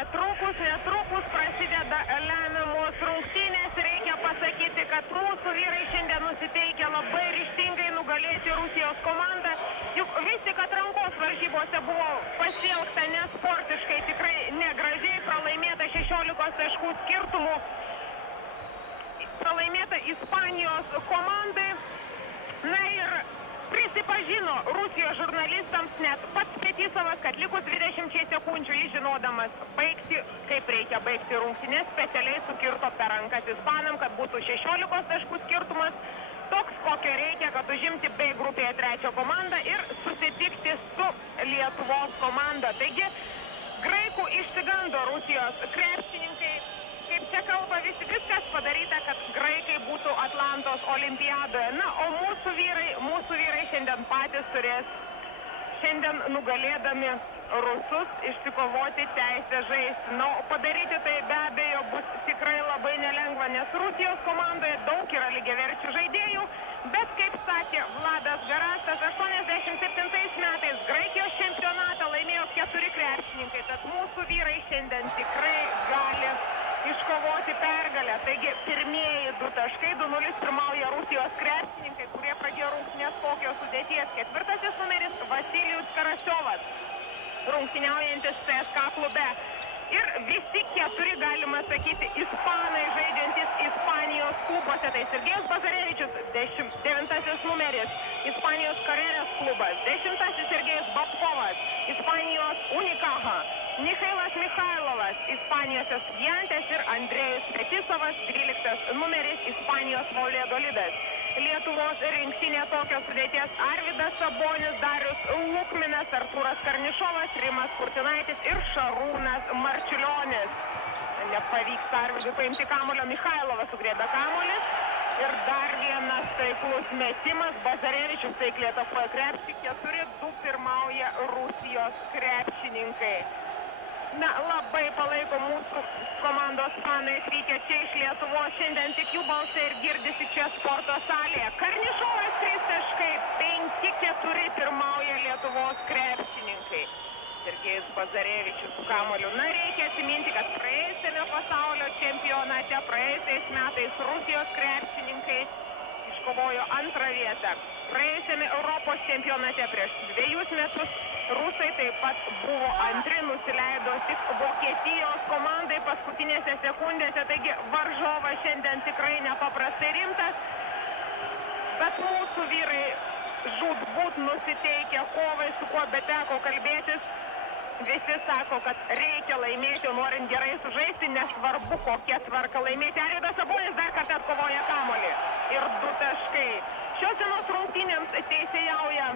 Netrukus prasideda lemiamos rungtynės. Reikia pasakyti, kad mūsų vyrai šiandien nusiteikia labai ryžtingai nugalėti Rusijos komandą. Juk vis tik atrankos varžybose buvo pasielgta nesportiškai, tikrai negražiai, pralaimėta 16 taškų skirtumų. Pralaimėta Ispanijos komandai. Na ir prisipažino Rusijos žurnalistams net pats Fetisovas, kad likus 20 sekundžių jis žinodamas kaip reikia baigti rungtynes, specialiai sukirto per rankas ispanam, kad būtų 16 taškų skirtumas, toks kokio reikia, kad užimti B grupėje trečią komandą ir susitikti su Lietuvos komanda. Taigi, graikų išsigando Rusijos krepšininkai. Kaip čia kalba, viskas padaryta, kad graikai būtų Atlantos olimpiadoje. Na, o mūsų vyrai šiandien patys turės, šiandien nugalėdami rusus, išsikovoti teisę žaisti. Na, o padaryti tai be abejo bus tikrai labai nelengva, nes Rusijos komandoje daug yra lygiaverčių žaidėjų, bet kaip sakė Vladas Garastas, 87 metais Graikijos čempionatą laimėjo 4 krepšininkai, tad mūsų vyrai šiandien tikrai gali iškovoti pergalę. Taigi pirmieji 2 taškai, 2-0 pirmauja Rusijos krepšininkai, kurie pradėjo rungtynės kokios sudėties. Ketvirtasis numeris Vasilijus Karasiovas, rungtyniaujantis CSKA klube. Ir visi 4, galima sakyti, ispanai žaidžiantis Ispanijos klubuose. Tai Sergejus Bazarevičius, 9 numeris, Ispanijos Karjeras klubas, 10 Sergejus Babkovas, Ispanijos Unicaja, Michailas Michailovas, Ispanijos Estudiantes ir Andrėjus Fetisovas, 12 numeris, Ispanijos Valladolidas. Lietuvos rinktinė tokios sudėties: Arvydas Sabonis, Darius Lukminas, Artūras Karnišovas, Rimas Kurtinaitis ir Šarūnas Marčiulionis. Nepavyks Arvydui paimti kamuolio, Michailovas sugriebė kamuolį. Ir dar vienas taiklus metimas, Bazarevičius taikliai atakuoja krepšį, 4-2 pirmauja Rusijos krepšininkai. Na, labai palaiko mūsų komandos fanai atvykę čia iš Lietuvos, šiandien tik jų balsai ir girdisi čia sporto salėje. Karnišovas 3 taškai, 5-4 pirmauja Lietuvos krepšininkai. Sergejus Bazarevičius su kamuoliu. Na, reikia atsiminti, kad praėjusiame pasaulio čempionate, praėjusiais metais Rusijos krepšininkai iškovojo 2 vietą. Praėjusiame Europos čempionate prieš 2 metus rusai taip pat buvo 2, nusileido tik Vokietijos komandai paskutinėse sekundėse, taigi varžovas šiandien tikrai nepaprastai rimtas, bet mūsų vyrai žūtbūt nusiteikę kovai, su kuo beteko kalbėtis. Visi sako, kad reikia laimėti, norint gerai sužaisti, nesvarbu kokia tvarka laimėti. Arvydas Sabonis dar kartą atkovoja kamuolį ir 2 taškai. Šios dienos rungtynėms teisėjauja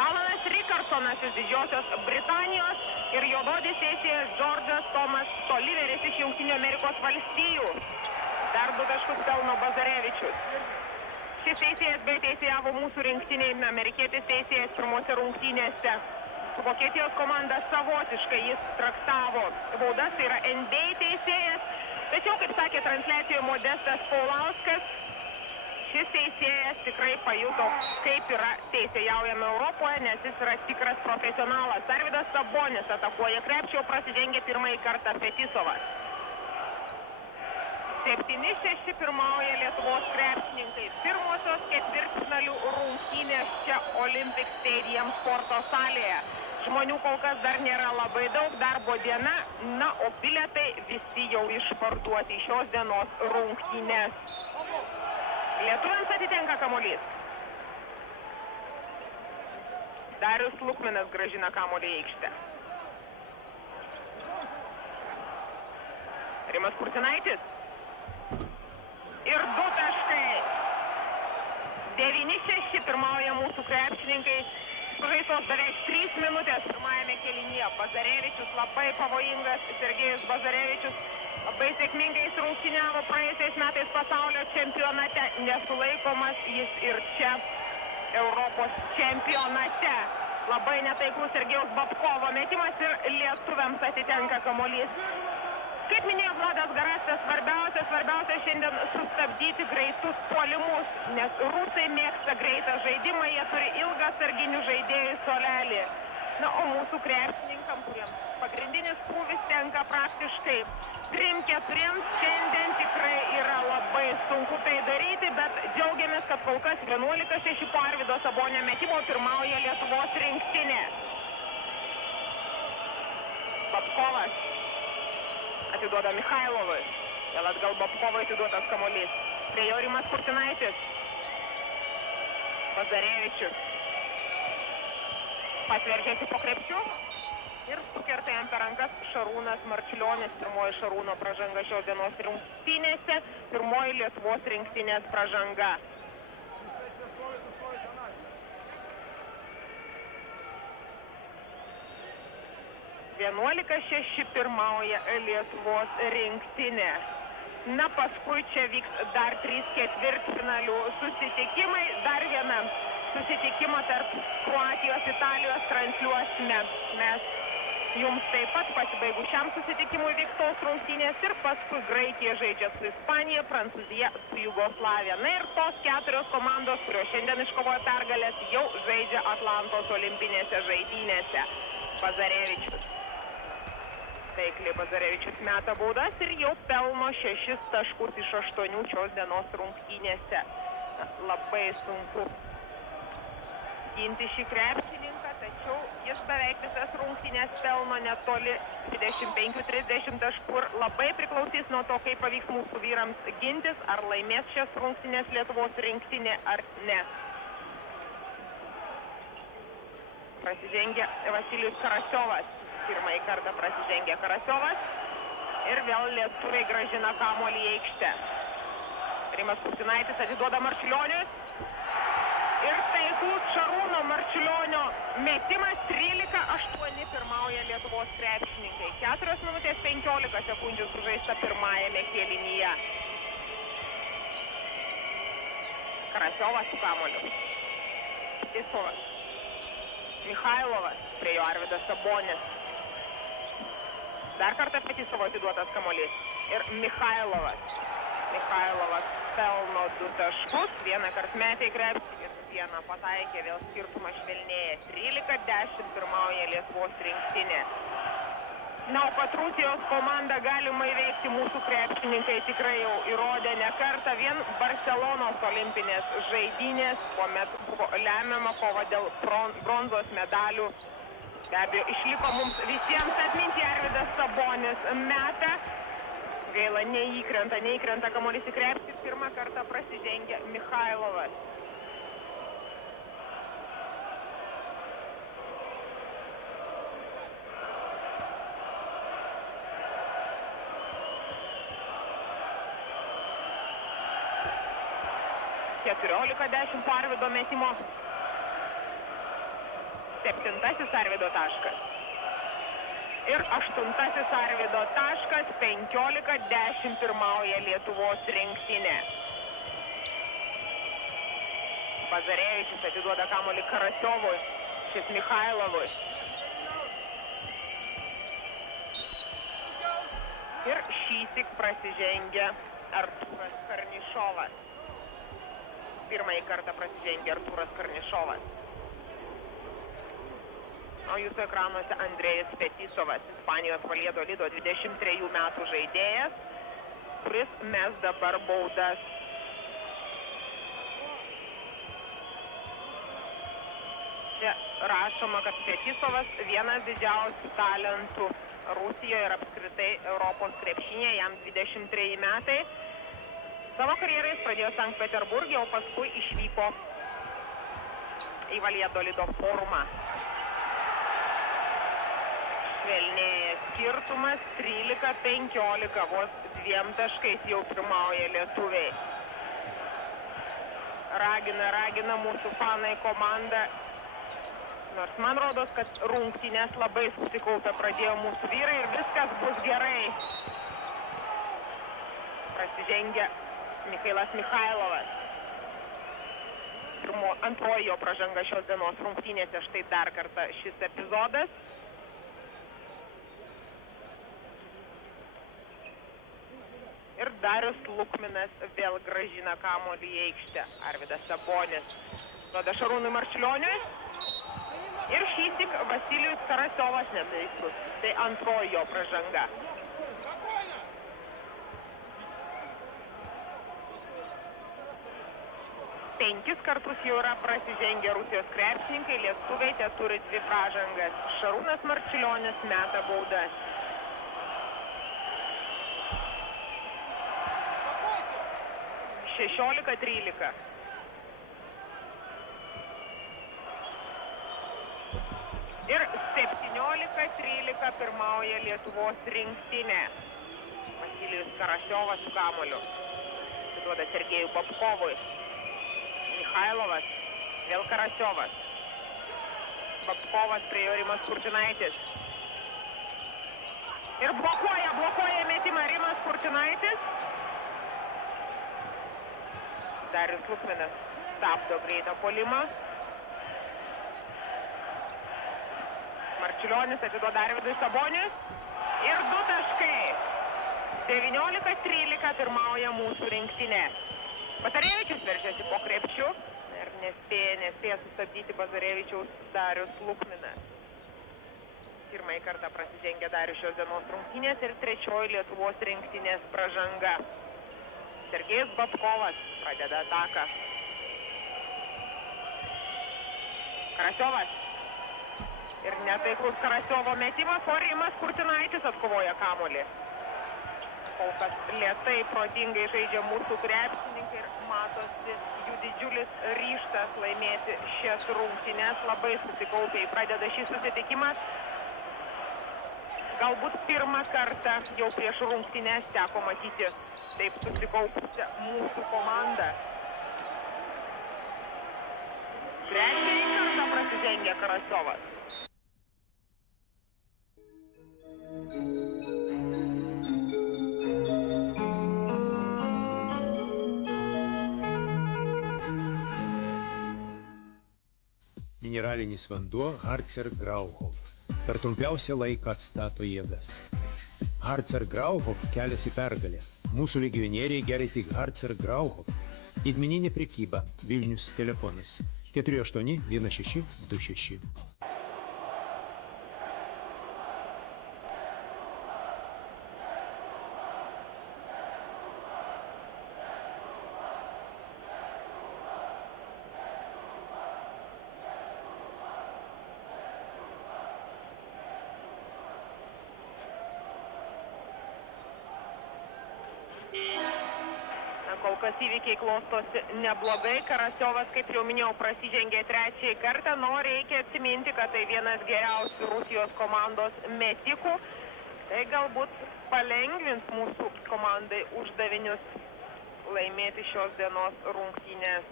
Alanas Rikarsonas iš Didžiosios Britanijos ir juododis teisėjas Džordžas Tomas Toliveris iš Jungtinių Amerikos valstijų. Dar 2 taškus pelno Bazarevičius. Šis teisėjas bei teisėjavo mūsų rinktiniai, amerikietis teisėjas pirmose rungtynėse. Su Vokietijos komanda savotiškai jis traktavo baudas, tai yra NBA teisėjas. Tačiau, kaip sakė transliacijoje Modestas Paulauskas, šis teisėjas tikrai pajuto, kaip yra teisėjaujama Europoje, nes jis yra tikras profesionalas. Arvydas Sabonis atakuoja krepšį, o prasižengia pirmąjį kartą Fetisovas. 7-6 pirmauja Lietuvos krepšininkai. Pirmosios ketvirtfinalių rungtynės čia Olympic Stadium sporto salėje. Žmonių kol kas dar nėra labai daug, darbo diena, na, o bilietai visi jau išparduoti šios dienos rungtynės. Lietuviams atitenka kamuolys. Darius Lukminas grąžina kamuolį į aikštę. Rimas Kurtinaitis. Ir 2 taškai. 9-6 pirmauja mūsų krepšininkai. Sužaistos beveik 3 minutės pirmajame kėlinyje. Bazarevičius labai pavojingas. Sergejus Bazarevičius labai sėkmingai rungtyniavo praėjusiais metais pasaulio čempionate. Nesulaikomas jis ir čia Europos čempionate. Labai netaiklus Sergejaus Babkovo metimas ir lietuviams atitenka kamuolys. Kaip minėjo Vladas Garastas, svarbiausia šiandien sustabdyti greitus puolimus, nes rusai mėgsta greitą žaidimą, jie turi ilgą sarginių žaidėjų suolelį. Na, o mūsų krepšininkam, kuriems pagrindinis krūvis tenka praktiškai 3-4, šiandien tikrai yra labai sunku tai daryti, bet džiaugiamės, kad kol kas 11-6 po Arvydo Sabonio metimo pirmauja Lietuvos rinktinė. Babkovas atiduoda Michailovui. Vėl atgal Babkovui atiduotas kamuolys. Prie jo Rimas Kurtinaitis. Pazarevičius. Pasveržiasi po krepšiu ir sukerta jam per rankas Šarūnas Marčiulionis. Pirmoji Šarūno pražanga šios dienos rungtynėse, pirmoji Lietuvos rinktinės pražanga. (11-6) pirmauja Lietuvos rinktinė. Na, paskui čia vyks dar 3 ketvirtfinalių susitikimai. Dar vieną susitikimą tarp Kroatijos, Italijos transliuosime mes jums taip pat. Pasibaigus šiam susitikimui vyks tos rungtynės ir paskui Graikija žaidžia su Ispanija, Prancūzija su Jugoslavija. Na ir tos 4 komandos, kurios šiandien iškovojo pergalės, jau žaidžia Atlantos olimpinėse žaidynėse. Bazarevičius. Taikliai Bazarevičius meta baudas ir jau pelno 6 taškus iš 8 šios dienos rungtynėse. Labai sunku ginti šį krepšininką, tačiau jis beveik visas rungtynės pelno netoli 25-30 taškų ir labai priklausys nuo to, kaip pavyks mūsų vyrams gintis, ar laimės šias rungtynės Lietuvos rinktinė ar ne. Prasižengia Vasilijus Karasiovas. Pirmąjį kartą prasižengia Karasiovas ir vėl lietuviai grąžina kamuolį į aikštę. Rimas Kurtinaitis atiduoda Marčiulioniui. Ir taiklus Šarūno Marčiulionio metimas 13-8 pirmauja Lietuvos krepšininkai. 4 minutės 15 sekundžių sužaista pirmajame kėlinyje. Karasiovas su kamuoliu. Isovas. Michailovas, prie jo Arvydas Sabonis. Dar kartą Petisovo atiduotas kamuolys. Ir Michailovas. Michailovas pelno 2 taškus, vieną kart metė į krepšį ir vieną pataikė, vėl skirtumas švelnėja. 13-10 pirmauja Lietuvos rinktinė. Na, o kad Rusijos komandą galima įveikti, mūsų krepšininkai tikrai jau įrodė ne kartą. Vien Barcelonos olimpinės žaidynės, kuomet buvo lemiama kova dėl bronzos medalių. Be abejo, išliko mums visiems atminti Arvydas Sabonis meta. Gaila, neįkrenta kamuolys į krepšį. Pirmą kartą prasižengia Michailovas. (14-10) po Arvydo metimo. 7 Arvydo taškas. Ir 8 Arvydo taškas. 15-10 pirmauja Lietuvos rinktinė. Bazarevičius atiduoda kamuolį Karasiovui. Šis Michailovui. Ir šįsyk prasižengia Artūras Karnišovas. Pirmąjį kartą prasižengia Artūras Karnišovas. O jūsų ekranuose Andrejus Fetisovas, Ispanijos Valladolido 23 metų žaidėjas, kuris mes dabar baudas. Čia rašoma, kad Fetisovas vienas didžiausių talentų Rusijoje ir apskritai Europos krepšinėje, jam 23 metai. Savo karjerą jis pradėjo Sankt Peterburge, o paskui išvyko į Valladolido forumą. Švelnėja skirtumas 13-15, vos 2 taškais jau pirmauja lietuviai. Ragina mūsų fanai komandą. Nors man rodos, kad rungtynės labai susikaupę pradėjo mūsų vyrai ir viskas bus gerai. Prasižengia Michailas Michailovas. Antroji jo pražanga šios dienos rungtynėse, štai dar kartą šis epizodas. Ir Darius Lukminas vėl grąžina kamuolį į aikštę. Arvydas Sabonis duoda Šarūnui Marčiulioniui. Ir šįsyk Vasilijus Karasiovas netaiklus. Tai antroji jo pražanga. Penkis kartus jau yra prasižengę Rusijos krepšininkai, lietuviai te turi 2 pražangas. Šarūnas Marčiulionis meta baudas. Šešiolika 13. Ir 17-13 pirmauja Lietuvos rinktinė. Vasilijus Karasiovas su kamuoliu. Duoda Sergejui Babkovui. Mikhailovas, vėl Karasiovas. Babkovas prie jo Rimas Kurtinaitis. Ir blokuoja metimą Rimas Kurtinaitis. Darius Lukminas stabdo greitą puolimą. Marčiulionis atiduoda Arvydui Saboniui. Ir 2 taškai. 19-13 pirmauja mūsų rinktinė. Bazarevičius veržiasi po krepšiu ir nespėja sustabdyti Bazarevičiaus Darius Lukminas. Pirmąjį kartą prasižengė Darius šios dienos rungtynės ir trečioji Lietuvos rinktinės pražanga. Sergejus Babkovas pradeda ataką. Karasiovas. Ir netaiklus Karasiovo metimas, o Rimas Kurtinaitis atkovoja kamuolį. Kol kas lėtai, protingai žaidžia mūsų krepšininkai ir matosi jų didžiulis ryžtas laimėti šias rungtynes. Labai susikaupiai pradeda šį susitikimą. Galbūt pirmą kartą jau prieš rungtynes teko matyti taip susikaupusią mūsų komandą. Trečiąjį kartą prasižengė Karasiovas. Mineralinis vanduo Harzer Grauhof. Per trumpiausią laiką atstato jėgas. Harzer Grauhof kelias į pergalę. Mūsų legionieriai geria tik Harzer Grauhof. Didmeninė prekyba. Vilnius telefonas 481626. Kol kas įvykiai klostosi neblogai. Karasiovas, kaip jau minėjau, prasižengė trečiąjį kartą. Reikia atsiminti, kad tai vienas geriausių Rusijos komandos metikų. Tai galbūt palengvins mūsų komandai uždavinius laimėti šios dienos rungtynės.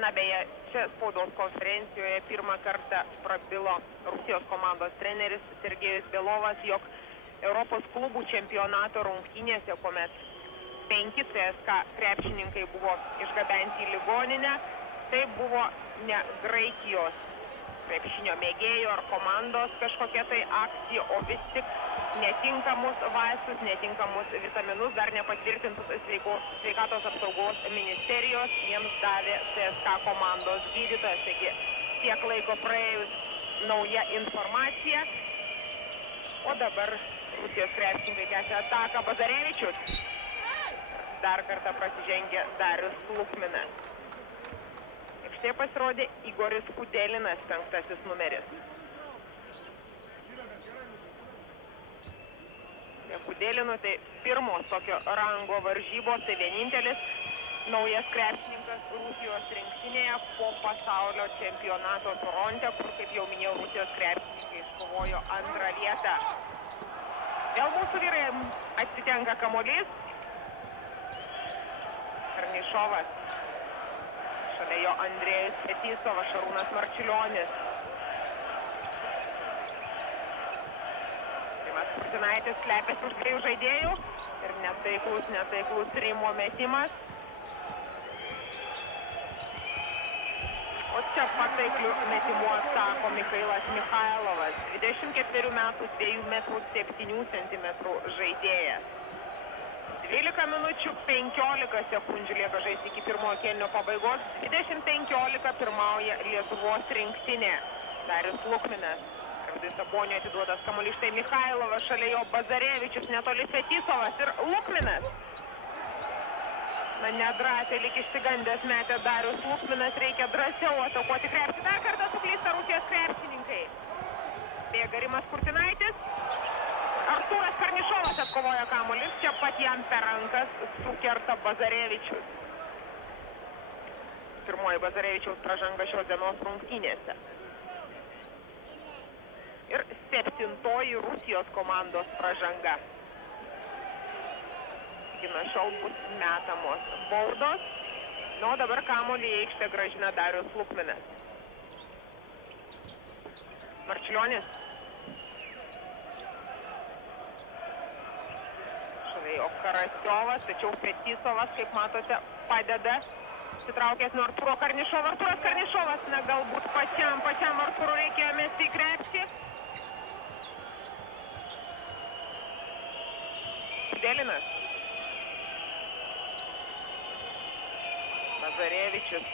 Na beje, čia spaudos konferencijoje pirmą kartą prabilo Rusijos komandos treneris Sergejus Belovas, jog Europos klubų čempionato rungtynėse, kuomet 5 CSKA krepšininkai buvo išgabenti į ligoninę, tai buvo ne Graikijos krepšinio mėgėjų ar komandos kažkokia tai akcija, o vis tik netinkamus vaistus, netinkamus vitaminus, dar nepatvirtintus sveikatos apsaugos ministerijos, jiems davė CSKA komandos gydytojas. Taigi tiek laiko praėjus nauja informacija, o dabar Rusijos krepšininkai tęsia ataką. Bazarevičius. Dar kartą prasižengė Darius Lukminas. Aikštėje pasirodė Igoris Kudelinas, 5 numeris. Prie Kudelino tai pirmos tokio rango varžybos, tai vienintelis naujas krepšininkas Rusijos rinktinėje po pasaulio čempionato Toronte, kur, kaip jau minėjau, Rusijos krepšininkai iškovojo 2 vietą. Vėl mūsų vyrai atsitenka kamuolys. Karnišovas. Šalia jo Andrėjus Fetisovas, Šarūnas Marčiulionis. Rimas Kurtinaitis slepiasi už 2 žaidėjų. Ir netaiklus Rimo metimas. O čia pataiklių metimų atsako Mikhailas Mikhailovas, 24 metų 2,7 m žaidėjas. 12 minučių 15 sekundžių lieka žaisti iki pirmojo kėlinio pabaigos. 20-15 pirmauja Lietuvos rinktinė. Darius Lukminas. Arvydui Saboniui atiduotas kamuolys, štai Mikhailovas, šalia jo Bazarevičius, netoli Fetisovas ir Lukminas. Nedrąsiai lyg išsigandęs metė Darius Lukminas, reikia drąsiau atakuoti krepšį. Dar kartą suklysta Rusijos krepšininkai. Bėga Rimas Kurtinaitis. Artūras Karnišovas atkovoja kamuolį, čia pat jam per rankas sukerta Bazarevičius. Pirmoji Bazarevičiaus pražanga šios dienos rungtynėse. Ir 7-oji Rusijos komandos pražanga. Nuo šiol bus metamos baudos. O dabar kamuolį į aikštę grąžina Darius Lukminas. Marčiulionis. O Karasiovas, tačiau Fetisovas, kaip matote, padeda. Sitraukęs nuo Artūro Karnišovo. Artūras Karnišovas, galbūt pačiam Artūro reikėjo mesti į krepšį. Delinas. Bazarevičius.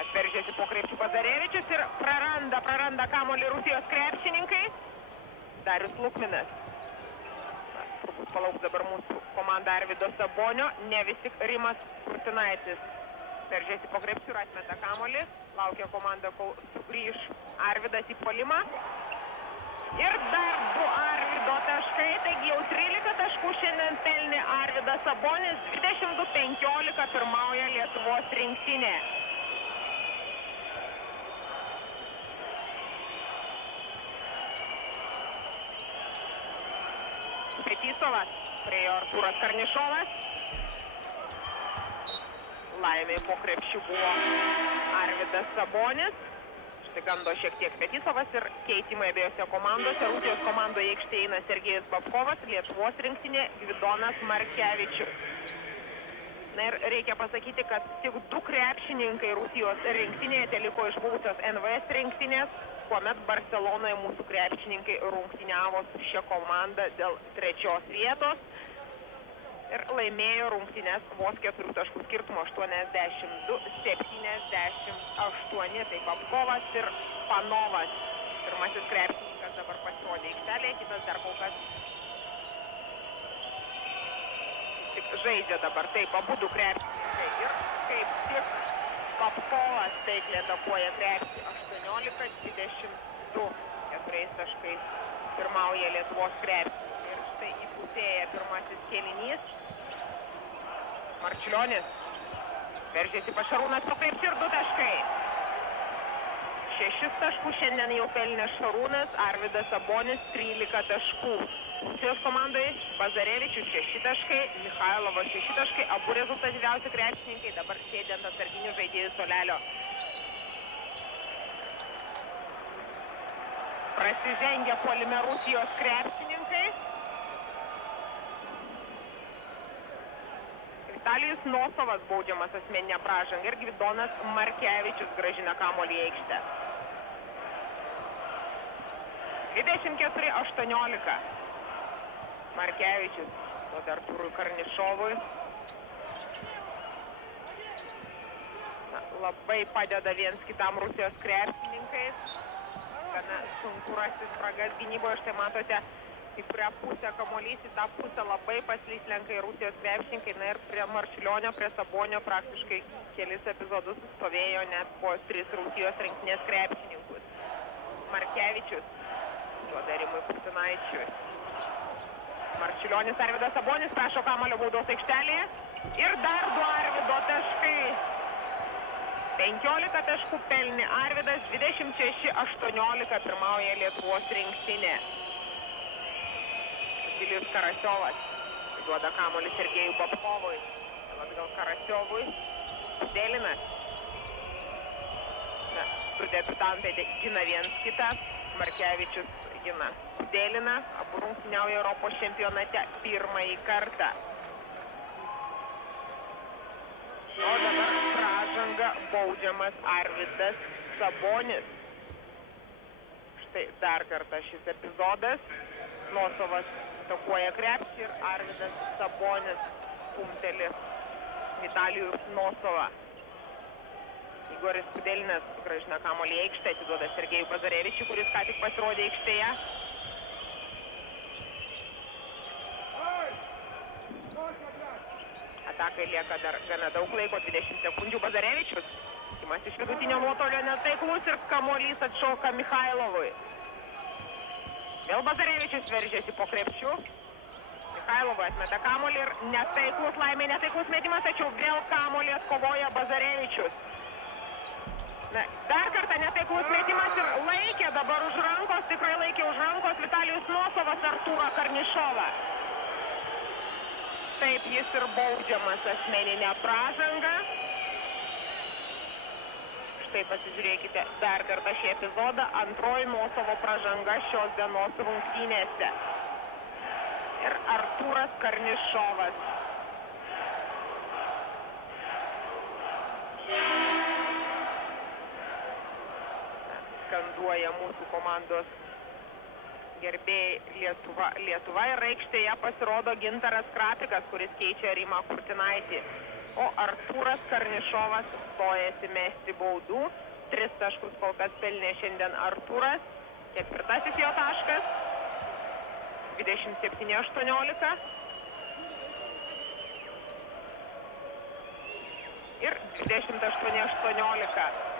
Atveržėsi po krepšį Bazarevičius ir praranda kamuolį Rusijos krepšininkai. Darius Lukminas. Turbūt palauks dabar mūsų komanda Arvydo Sabonio, ne vis tik Rimas Kurtinaitis. Veržėsi po krepšių ir atmeta kamuolį. Laukia komanda, kol sugrįž Arvydas į puolimą. Ir dar 2 Arvydo taškai, taigi jau 13 taškų šiandien pelnė Arvydas Sabonis. 22-15 pirmauja Lietuvos rinktinė. Fetisovas, prie jo Artūras Karnišovas. Laimiai po krepšių buvo Arvydas Sabonis. Išsigando šiek tiek Fetisovas ir keitimai abiejose komandose. Rusijos komandoje aikštėje eina Sergejus Babkovas, Lietuvos rinktinė Gvidonas Markevičius. Na ir reikia pasakyti, kad tik 2 krepšininkai Rusijos rinktinėje teliko iš buvusios NVS rinktinės, kuomet Barcelonoje mūsų krepšininkai rungtyniavo su šia komanda dėl 3 vietos ir laimėjo rungtynes vos 4 taškų skirtumo 82-78. Tai Babkovas ir Panovas. Pirmasis krepšininkas dabar pasirodė aikštelėje, kitas dar kol kas tik žaidžia dabar. Taip, abudu krepšininkai ir kaip tik Babkovas taikliai atakuoja krepšį 18-22. 4 taškais pirmauja Lietuvos krepšį. Ir štai įpusėja pirmasis kėlinys. Marčiulionis. Veržėsi Šarūnas su krepšiu ir 2 taškai. 6 taškų šiandien jau pelnė Šarūnas, Arvydas Sabonis 13 taškų. Rusijos komandoje Bazarevičius 6 taškai, Mikhailovas 6 taškai, abu rezultatyviausi krepšininkai dabar sėdi ant atsarginių žaidėjų suolelio. Prasižengia puolime Rusijos krepšininkai. Vitalijus Nosovas baudžiamas asmeninę pražangą ir Gvidonas Markevičius grąžina kamuolį į aikštę. 24-18. Markevičius duoda Artūrui Karnišovui. Labai padeda viens kitam Rusijos krepšininkais. Gana sunku rasti spragas gynyboje. Štai matote, į kurią pusę kamuolys, į tą pusę labai paslyslengė Rusijos krepšininkai. Na ir prie Marčiulionio, prie Sabonio praktiškai kelis epizodus stovėjo net po 3 Rusijos rinktinės krepšininkus. Markevičius duoda Rimui Kurtinaičiui. Marčiulionis, Arvydas Sabonis prašo kamuolio baudos aikštelėje. Ir dar 2 Arvydo taškai. 15 taškų pelnė Arvydas, 26-18 pirmauja Lietuvos rinktinė. Vasilijus Karasiovas duoda kamuolį Sergejui Babkovui. Atgal Karasiovui. Delinas. Du debiutantai gina viens kitą. Markevičius gina Deliną. Abu rungtyniauja Europos čempionate 1 kartą. O dabar pražanga baudžiamas Arvydas Sabonis. Štai dar kartą šis epizodas. Nosovas atakuoja krepšį ir Arvydas Sabonis stumteli Vitalijų Nosovą. Igoris Kudelinas grąžina kamuolį į aikštę, atiduoda Sergejų Bazarevičių, kuris ką tik pasirodė aikštėje. Atakai lieka dar gana daug laiko, 20 sekundžių. Bazarevičius, tikimas iš vidutinio nuotolio netaiklus ir kamuolys atšoka Mikhailovui. Vėl Bazarevičius veržiasi po krepšių. Mikhailovui atmeta kamuolį ir netaiklus, laimė netaiklus metimas, tačiau vėl kamuolį atkovoja Bazarevičius. Dar kartą netaiklus metimas ir laikė dabar už rankos, tikrai laikė už rankos Vitalijus Nosovas Artūrą Karnišovą. Taip jis ir baudžiamas asmeninę pražangą. Štai pasižiūrėkite dar kartą šį epizodą. Antroji Nosovo pražanga šios dienos rungtynėse. Ir Artūras Karnišovas. Skanduoja mūsų komandos gerbėjai Lietuva ir aikštėje pasirodo Gintaras Krapikas, kuris keičia Rimą Kurtinaitį. O Artūras Karnišovas stojasi mesti baudų. 3 taškus kol kas pelnė šiandien Artūras. 4 jo taškas. 27-18. Ir 28-18.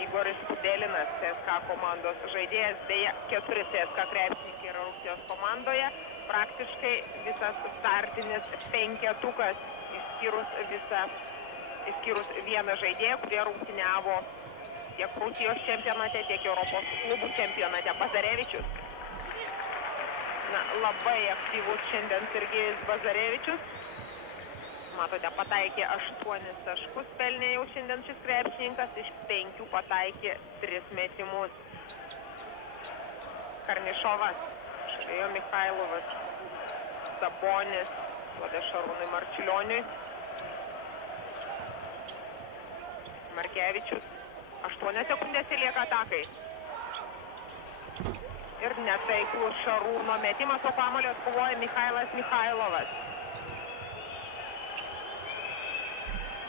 Igoris Kudelinas, CSKA komandos žaidėjas, beje, 4 CSKA krepšininkai yra Rusijos komandoje. Praktiškai visas startinis penketukas, išskyrus vieną žaidėją, kurie rungtyniavo tiek Rusijos čempionate, tiek Europos klubų čempionate. Bazarevičius. Labai aktyvus šiandien Sergejus Bazarevičius. Matote, pataikė 8 taškus, pelnė jau šiandien šis krepšininkas, iš 5 pataikė 3 metimus. Karnišovas, šalia Mikhailovas, Sabonis, duoda Šarūnui Marčiulioniui. Markevičius, 8 sekundės lieka atakai. Ir netaiklus Šarūno metimas, o kamuolį atkovoja Mikhailas Mikhailovas.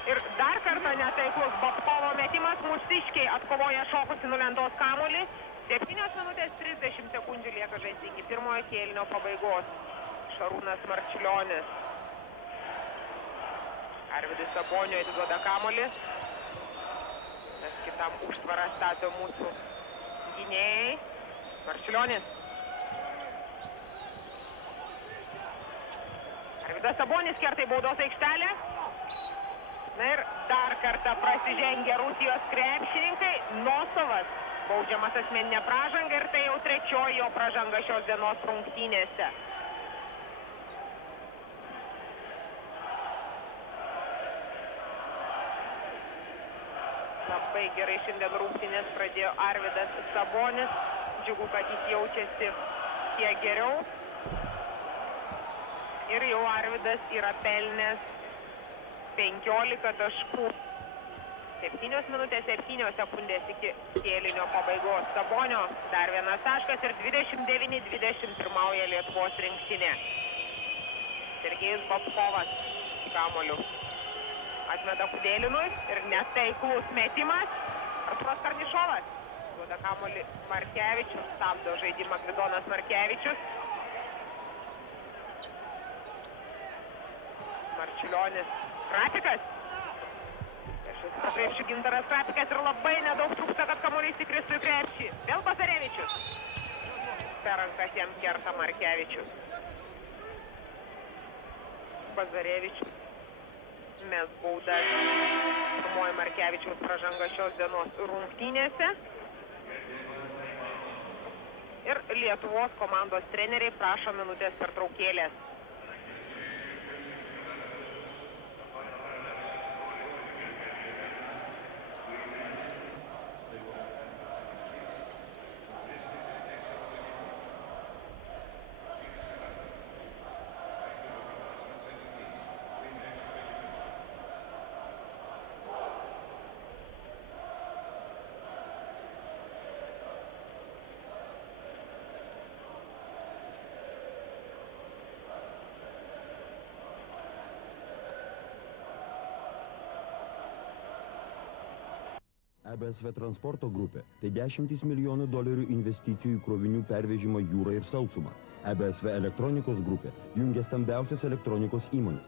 Ir dar kartą netaiklus Babkovo metimas, mūsiškiai atkovoja šokusi nulentos kamuolį. 7 minutės 30 sekundžių lieka žaisti iki pirmojo kėlinio pabaigos. Šarūnas Marčiulionis. Arvydui Saboniui atiduoda kamuolį. Nes kitam užtvarą stato mūsų gynėjai. Marčiulionis. Arvydas Sabonis kerta į baudos aikštelę. Ir dar kartą prasižengia Rusijos krepšininkai. Nosovas baudžiamas asmeninę pražangą ir tai jau 3 jo pražanga šios dienos rungtynėse. Labai gerai šiandien rungtynės pradėjo Arvydas Sabonis. Džiugu, kad jis jaučiasi kiek geriau. Ir jau Arvydas yra pelnęs 15 taškų. 7 minutės 7 sekundės iki kėlinio pabaigos. Sabonio dar 1 taškas ir 29-20 pirmauja Lietuvos rinktinė. Sergejus Babkovas kamuoliu atmeta Kudelinui ir netaiklus metimas. Artūras Karnišovas duoda kamuolį Markevičius, stabdo žaidimą Gvidonas Markevičius. Marčiulionis. Krapikas. Šis pakrepšį Gintaras Krapikas ir labai nedaug trūksta, kad kamuolys įkristų į krepšį. Vėl Bazarevičius. Per rankas jam kerta Markevičius. Bazarevičius. Mes baudas. Pirmoji Markevičiaus pražanga šios dienos rungtynėse. Ir Lietuvos komandos treneriai prašo minutės pertraukėlės. ABSV transporto grupė – tai $10 milijonų investicijų į krovinių pervežimą jūrą ir sausumą. ABSV elektronikos grupė jungia stambiausias elektronikos įmonės.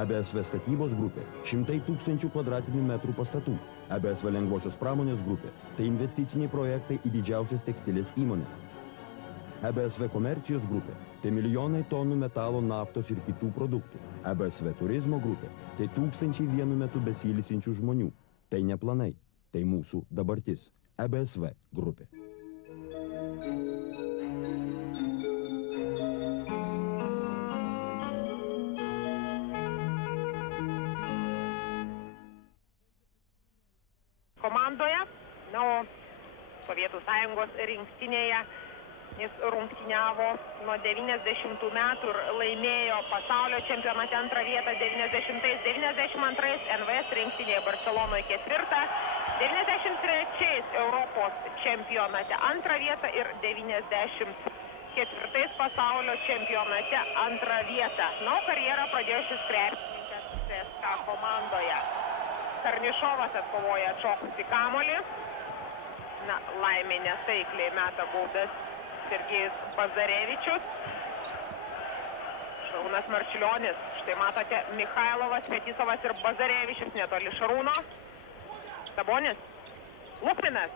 ABSV statybos grupė – 100 000 kvadratinių metrų pastatų. ABSV lengvosios pramonės grupė – tai investiciniai projektai į didžiausias tekstilės įmonės. ABSV komercijos grupė – tai milijonai tonų metalo, naftos ir kitų produktų. ABSV turizmo grupė – tai tūkstančiai vienu metu besiilsinčių žmonių. Tai ne planai, tai mūsų dabartis. ABSV grupė. Komandoje, na, o Sovietų Sąjungos rinktinėje jis rungtyniavo nuo 90 metų ir laimėjo pasaulio čempionate antrą vietą 90-ais, 92-ais NVS rinktinėje Barcelonoje ketvirtą, 93-ais Europos čempionate antrą vietą ir 94-ais pasaulio čempionate antrą vietą. Na, o karjerą pradėjo šis krepšininkas CSKA komandoje. Karnišovas atkovoja atšokusį kamuolį. Na, laimė netaikliai meta baudas Sergejus Bazarevičius. Šarūnas Marčiulionis. Štai matote Mikhailovas, Fetisovas ir Bazarevičius netoli Šarūno. Sabonis. Lukminas.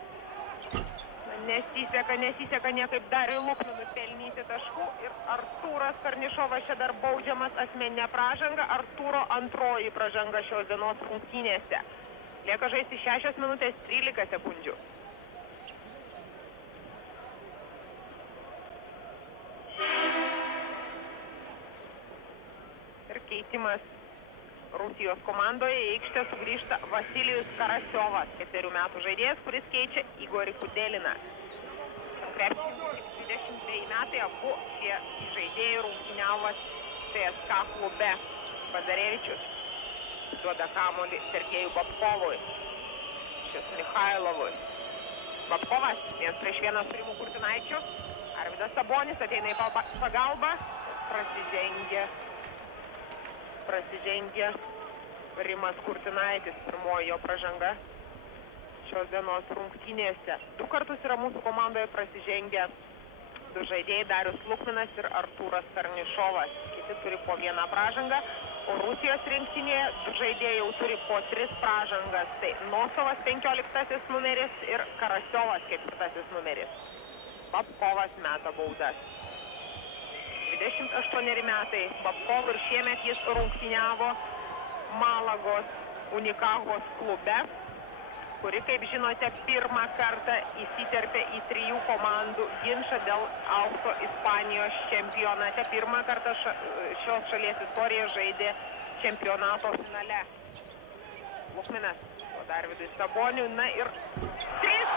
Nesiseka niekaip Dariui Lukminui pelnyti taškų. Ir Artūras Karnišovas čia dar baudžiamas asmeninė pražanga. Artūro antroji pražanga šios dienos rungtynėse. Lieka žaisti 6 minutės 13 sekundžių. Ir keitimas Rusijos komandoje į aikštę sugrįžta Vasilijus Karasiovas, 4 metų žaidėjas, kuris keičia Igorį Kudeliną. Krepšininkų 22 metai, abu šie žaidėjai rungtyniavo CSKA klube. Bazarevičius duoda kamuolį Sergejui Babkovui. Šis Mikhailovui. Babkovas 1-1 su Rimu Kurtinaičiu. Arvydas Sabonis ateina į pagalbą. Prasižengė Rimas Kurtinaitis, pirmoji jo pražanga šios dienos rungtynėse. 2 kartus yra mūsų komandoje prasižengę 2 žaidėjai, Darius Lukminas ir Artūras Karnišovas. Kiti turi po 1 pražangą, o Rusijos rinktinėje 2 žaidėjai jau turi po 3 pražangas. Tai Nosovas 15 numeris ir Karasiovas 4 numeris. Babkovas meta baudas. 28 metai Babkov ir šiemet jis rungtyniavo Malagos Unikagos klube, kuri, kaip žinote, pirmą kartą įsiterpė į 3 komandų ginčą dėl aukso Ispanijos čempionate. Pirmą kartą šios šalies istorija žaidė čempionato finale. Lukminas, o Darvidui Saboniui, na ir 3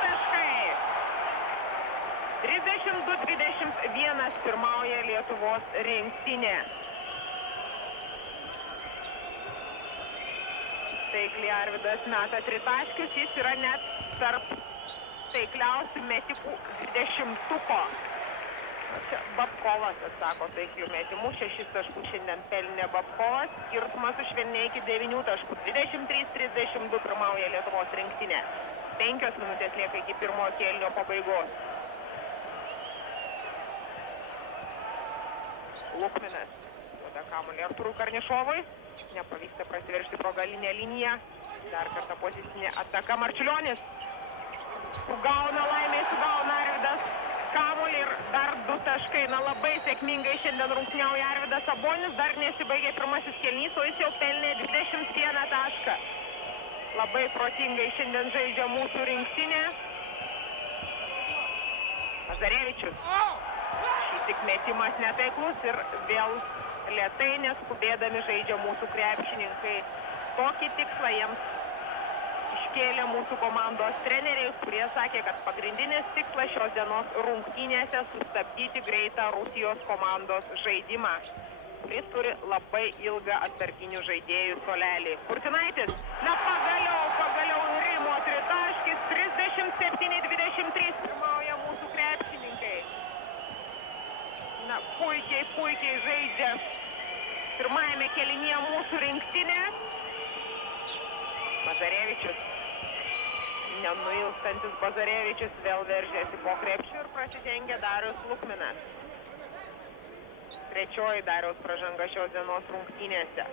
taškai. 32-21 pirmauja Lietuvos rinktinė. Taikliai Arvydas meta tritaškius, jis yra net tarp taikliausių metikų 20-tuko. Čia Babkovas atsako taiklių metimų, 6 taškų šiandien pelnė Babkovas, skirtumas sušvelnė iki 9 taškų. 23-32 pirmauja Lietuvos rinktinė. 5 minutės lieka iki pirmojo kėlinio pabaigos. Lukminas duoda kamuolį Artūrui Karnišovui. Nepavyksta prasiveržti pro galinę liniją. Dar kartą pozicinė ataka. Marčiulionis sugauna Arvydas kamuolį ir dar 2 taškai. Na, labai sėkmingai šiandien rungtyniauja Arvydas Sabonis. Dar nesibaigė pirmasis kėlinys, o jis jau pelnė 21 tašką. Labai protingai šiandien žaidžia mūsų rinktinė. Bazarevičius. Tik metimas netaiklus ir vėl lėtai neskubėdami žaidžia mūsų krepšininkai. Tokį tikslą jiems iškėlė mūsų komandos treneriai, kurie sakė, kad pagrindinis tikslas šios dienos rungtynėse sustabdyti greitą Rusijos komandos žaidimą, kuris turi labai ilgą atsarginių žaidėjų suolelį. Kurtinaitis, na pagaliau Rimo tritaškis, 37-23 pirmauja mūsų krepšininkai. Na, puikiai žaidžia pirmajame kėlinyje mūsų rinktinė. Bazarevičius Nenuilstantis Bazarevičius vėl veržėsi po krepšių ir prasižengė Darius Lukminas. Trečioji Dariaus pražanga šios dienos rungtynėse.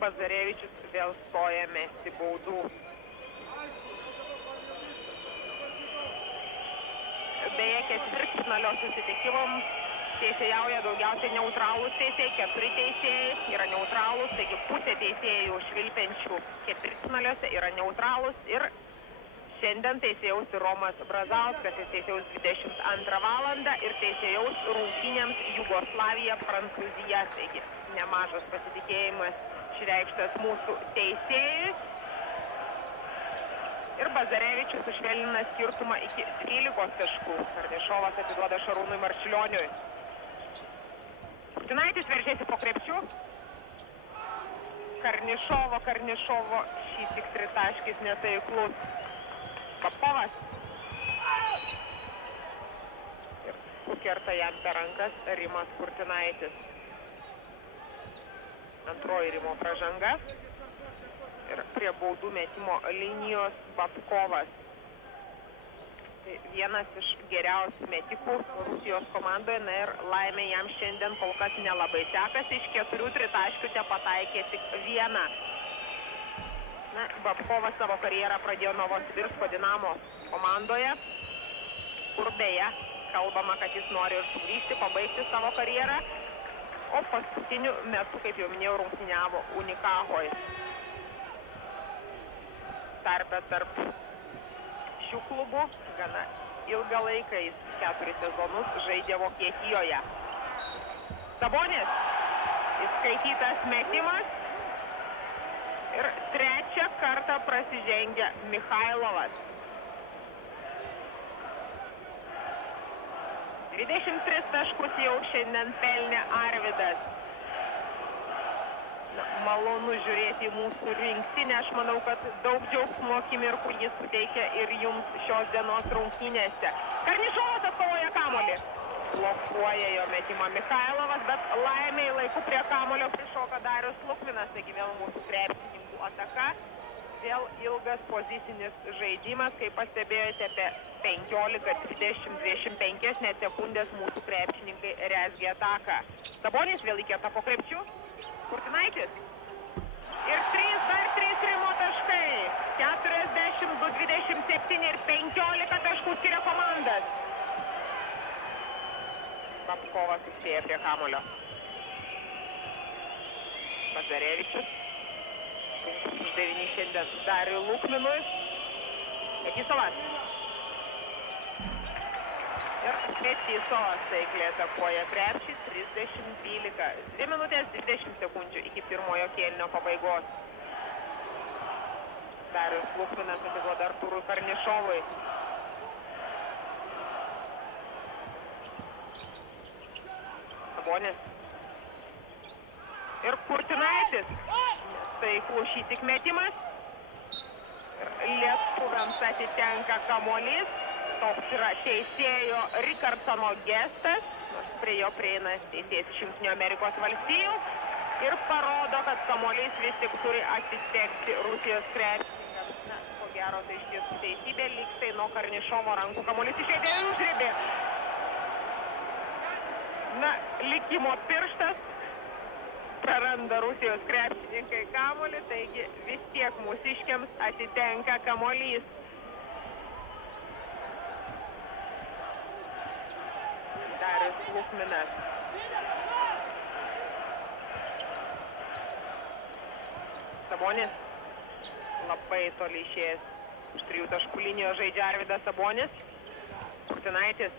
Bazarevičius vėl stoja mesti baudų. Beje, ketvirtfinalio susitikimams teisėjauja daugiausiai neutralūs teisėjai, 4 teisėjai yra neutralūs, taigi pusė teisėjų švilpiančių ketvirtfinaliuose yra neutralūs ir šiandien teisėjaus Romas Brazauskas, jis teisėjaus 22 valandą ir teisėjaus rungtynėms Jugoslavija, Prancūzija, taigi nemažas pasitikėjimas išreikštas mūsų teisėjui. Ir Bazarevičius sušvelnina skirtumą iki 12 taškų. Karnišovas atiduoda Šarūnui Marčiulioniui. Kurtinaitis veržėsi po krepšių. Karnišovo šį tik tritaškis netaiklus. Papovas. Ir sukerta jam per rankas Rimas Kurtinaitis. Antroji Rimo pražanga. Ir prie baudų metimo linijos Babkovas. Tai vienas iš geriausių metikų Rusijos komandoje, na ir laimė jam šiandien kol kas nelabai sekasi, iš 4 tritaškių tepataikė tik 1. Na, Babkovas savo karjerą pradėjo Novosibirsko Dinamo komandoje, kur beje kalbama, kad jis nori ir sugrįžti, pabaigti savo karjerą, o paskutiniu metu, kaip jau minėjau, rungtyniavo Unikahoj. Tarp šių klubų gana ilgą laiką, jis 4 sezonus žaidė Vokietijoje. Sabonis, įskaitytas metimas ir trečią kartą prasižengia Mikhailovas. 23 taškus jau šiandien pelnė Arvydas. Malonu žiūrėti į mūsų rinktinę. Aš manau, kad daug džiaugsmo akimirkų jis suteikia ir jums šios dienos rungtynėse. Karnišovas atkovoja kamuolį. Blokuoja jo metimą Mikhailovas, bet laimiai laiku prie kamulio prišoka Darius Lukminas. Taigi vėl mūsų krepšininkų ataka. Vėl ilgas pozicinis žaidimas, kaip pastebėjote, apie 15, 20, 25 net sekundės mūsų krepšininkai rezgė ataką. Sabonis vėl įkerta po krepšių. Kurtinaitis. Ir 3 Rimo taškai. 42, 27 ir 15 taškų skiria komandas. Babkovas įspėja prie kamulio. Bazarevičius. Uždavinys šiandien Dariui Lukminui. Fetisovas. Ir Fetisovas taikliai atakuoja krepšį 30-12. 2 minutės 20 sekundžių iki pirmojo kėlinio pabaigos. Darius Lukminas atiduoda Artūrui Karnišovui. Sabonis. Ir Kurtinaitis. Taiklus šį tik metimas. Ir lietuviams atitenka kamuolys. Toks yra teisėjo Richardsono gestas, nors prie jo prieina teisėjas iš Jungtinių Amerikos valstijų ir parodo, kad kamuolys vis tik turi atitekti Rusijos krepšininkams. Na, ko gero, tai iš tiesų teisybė, lyg tai nuo Karnišovo rankų kamuolys išeidė ir užribė. Na, likimo pirštas, praranda Rusijos krepšininkai kamuolį, taigi vis tiek mūsiškiams atitenka kamuolys. Darius Lukminas. Sabonis. Labai toli išėjęs. Už 3 taškų linijos žaidžia Arvydas Sabonis. Kurtinaitis.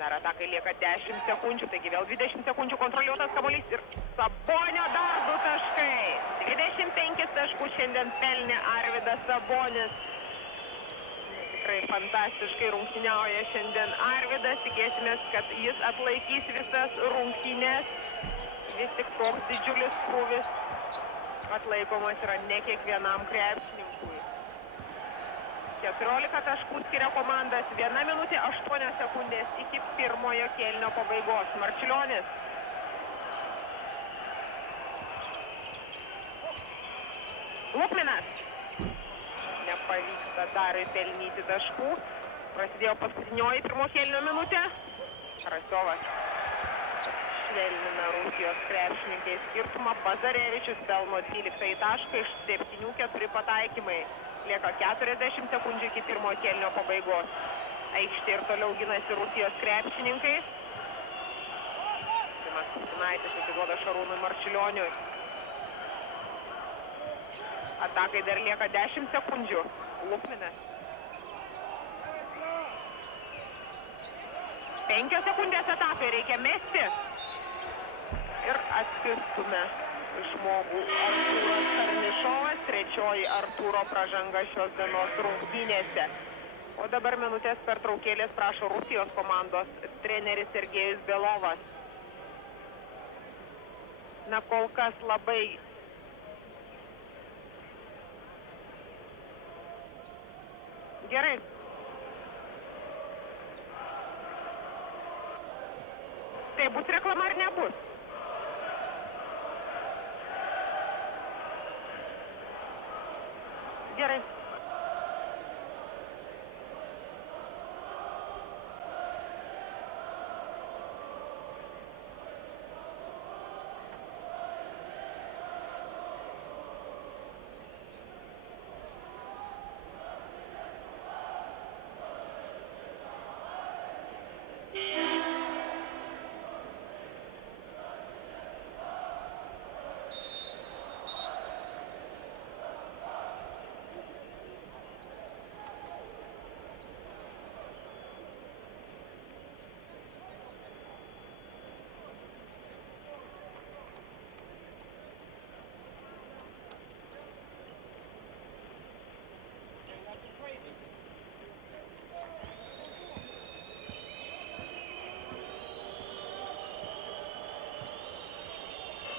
Dar atakai lieka 10 sekundžių, taigi vėl 20 sekundžių kontroliuotas kamuolys ir Sabonio dar 2 taškai. 25 taškų šiandien pelnė Arvydas Sabonis. Tikrai fantastiškai rungtyniauja šiandien Arvydas. Tikėsimės, kad jis atlaikys visas rungtynės. Vis tik toks didžiulis krūvis atlaikomas yra ne kiekvienam krepšininkui. 14 taškų skiria komandas. 1 minutė 8 sekundės iki pirmojo kėlinio pabaigos. Marčiulionis. Lukminas. Nepavyksta Dariui pelnyti taškų. Prasidėjo paskutinioji pirmo kėlinio minutė. Karasiovas švelnina Rusijos krepšininkai skirtumą. Bazarevičius pelno 12 tašką iš 7-4 pataikymai. Lieka 40 sekundžių iki pirmo kėlinio pabaigos. Aikštė ir toliau ginasi Rusijos krepšininkai. Simas Kustinaitis atiduoda Šarūnui Marčiulioniui. Atakai dar lieka 10 sekundžių. Lukminas. 5 sekundės atakai reikia mesti. Ir atsistumia žmogų Artūras Karnišovas. Trečioji Artūro pražanga šios dienos rungtynėse. O dabar minutės pertraukėlės prašo Rusijos komandos treneris Sergejus Belovas. Na, kol kas labai gerai. Tai bus reklama ar nebus? Gerai.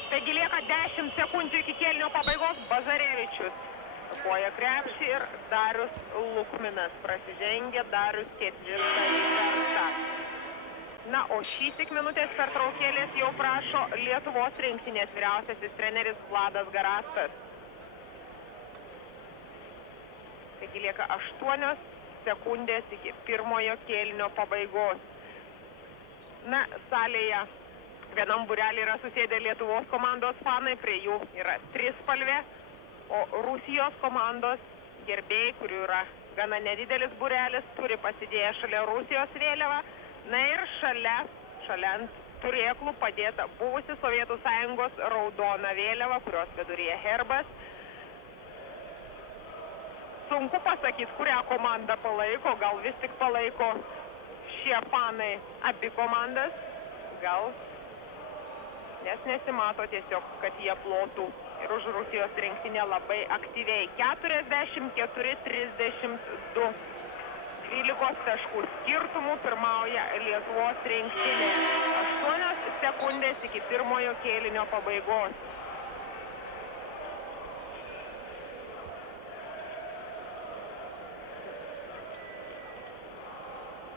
Taigi lieka 10 sekundžių iki kėlinio pabaigos. Bazarevičius koja krepšį ir Darius Lukminas prasižengia. Darius ketvirtąjį kartą. Na, o šįsyk minutės pertraukėlės jau prašo Lietuvos rinktinės vyriausiasis treneris Vladas Garastas. Taigi lieka 8 sekundės iki pirmojo kėlinio pabaigos. Na, salėje vienam būrelį yra susėdę Lietuvos komandos fanai, prie jų yra trispalvė, o Rusijos komandos gerbėjai, kurių yra gana nedidelis būrelis, turi pasidėję šalia Rusijos vėliavą. Na ir šalia ant turėklų padėta buvusi Sovietų Sąjungos raudona vėliava, kurios viduryje herbas. Sunku pasakyti, kurią komandą palaiko, gal vis tik palaiko šie fanai abi komandas, gal, nes nesimato tiesiog, kad jie plotų ir už Rusijos rinktinę labai aktyviai. 44-32. 12 taškų skirtumų pirmauja Lietuvos rinktinė. 8 sekundės iki pirmojo kėlinio pabaigos.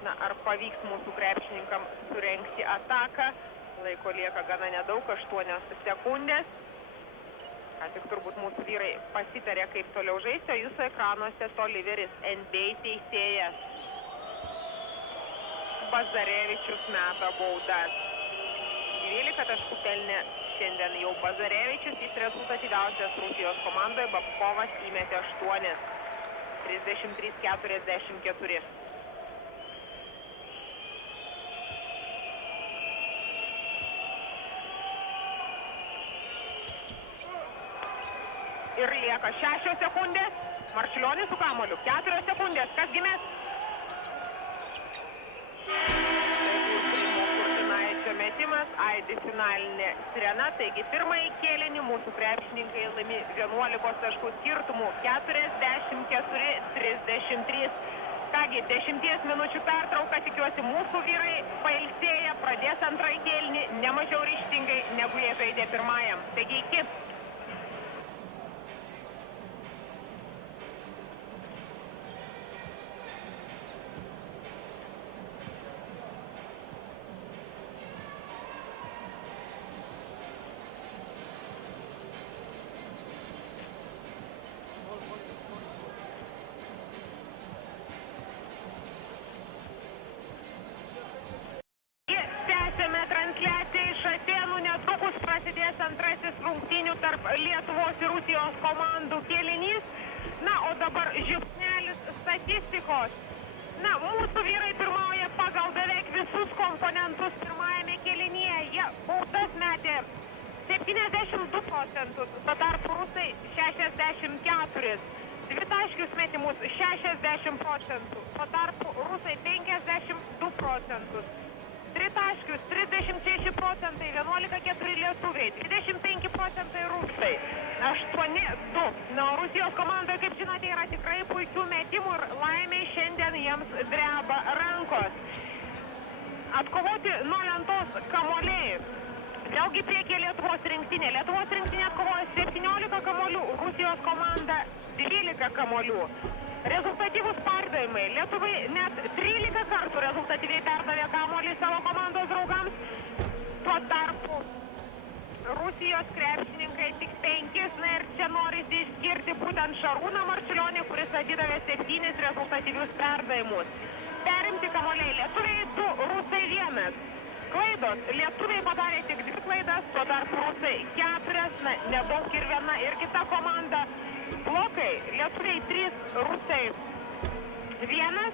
Na, ar pavyks mūsų krepšininkams surengti ataką? Laiko lieka gana nedaug, 8 sekundės. Ką tik turbūt mūsų vyrai pasitarė, kaip toliau žaisti, o jūsų ekranuose Toliveris, NBA teisėjas. Bazarevičius meta baudas. 12 taškų pelnė šiandien jau Bazarevičius, jis rezultatyviausias Rusijos komandoje, Babkovas įmetė 8. 33-44. Ir lieka 6 sekundės. Marčiulionis su kamuoliu. 4 sekundės. Kas gimės? Kurtinaičio metimas. Aidi finalinė sirena. Taigi pirmąjį kėlinį mūsų krepšininkai laimi 11 taškų skirtumų. 44-33. Kągi, 10 minučių pertrauka. Tikiuosi mūsų vyrai pailsėję pradės antrąjį kėlinį nemažiau ryžtingai, negu jie žaidė pirmajam. Taigi iki. antrasis rungtynių tarp Lietuvos ir Rusijos komandų kėlinys. Na, o dabar žiupsnelis statistikos. Na, mūsų vyrai pirmauja pagal beveik visus komponentus pirmajame kėlinyje. Jie baudas metė 72%, tuo tarpu rusai 64%. Dvitaškius metimus 60%, tuo tarpu rusai 52%. Tritaškius 36%, 11-4 lietuviai, 25% rusai, 8-2. Na, Rusijos komandoje, kaip žinote, yra tikrai puikių metimų ir laimiai šiandien jiems dreba rankos. Atkovoti nuo lentos kamuoliai. Vėlgi priekė Lietuvos rinktinė. Lietuvos rinktinė atkovoja 17 kamuolių, Rusijos komanda 12 kamuolių. Rezultatyvus perdavimai. Lietuvai net 13 kartų rezultatyviai perdavė kamuolį savo komandos draugams. Tuo tarpu Rusijos krepšininkai tik 5. Na ir čia norisi išskirti būtent Šarūną Marčiulionį, kuris atidavė 7 rezultatyvius perdavimus. Perimti kamuoliai. Lietuviai 2, rusai 1. Klaidos. Lietuviai padarė tik 2 klaidas, tuo tarpu rusai 4, na, nedaug ir viena ir kita komanda. Blokai. Lietuviai 3, rusai 1.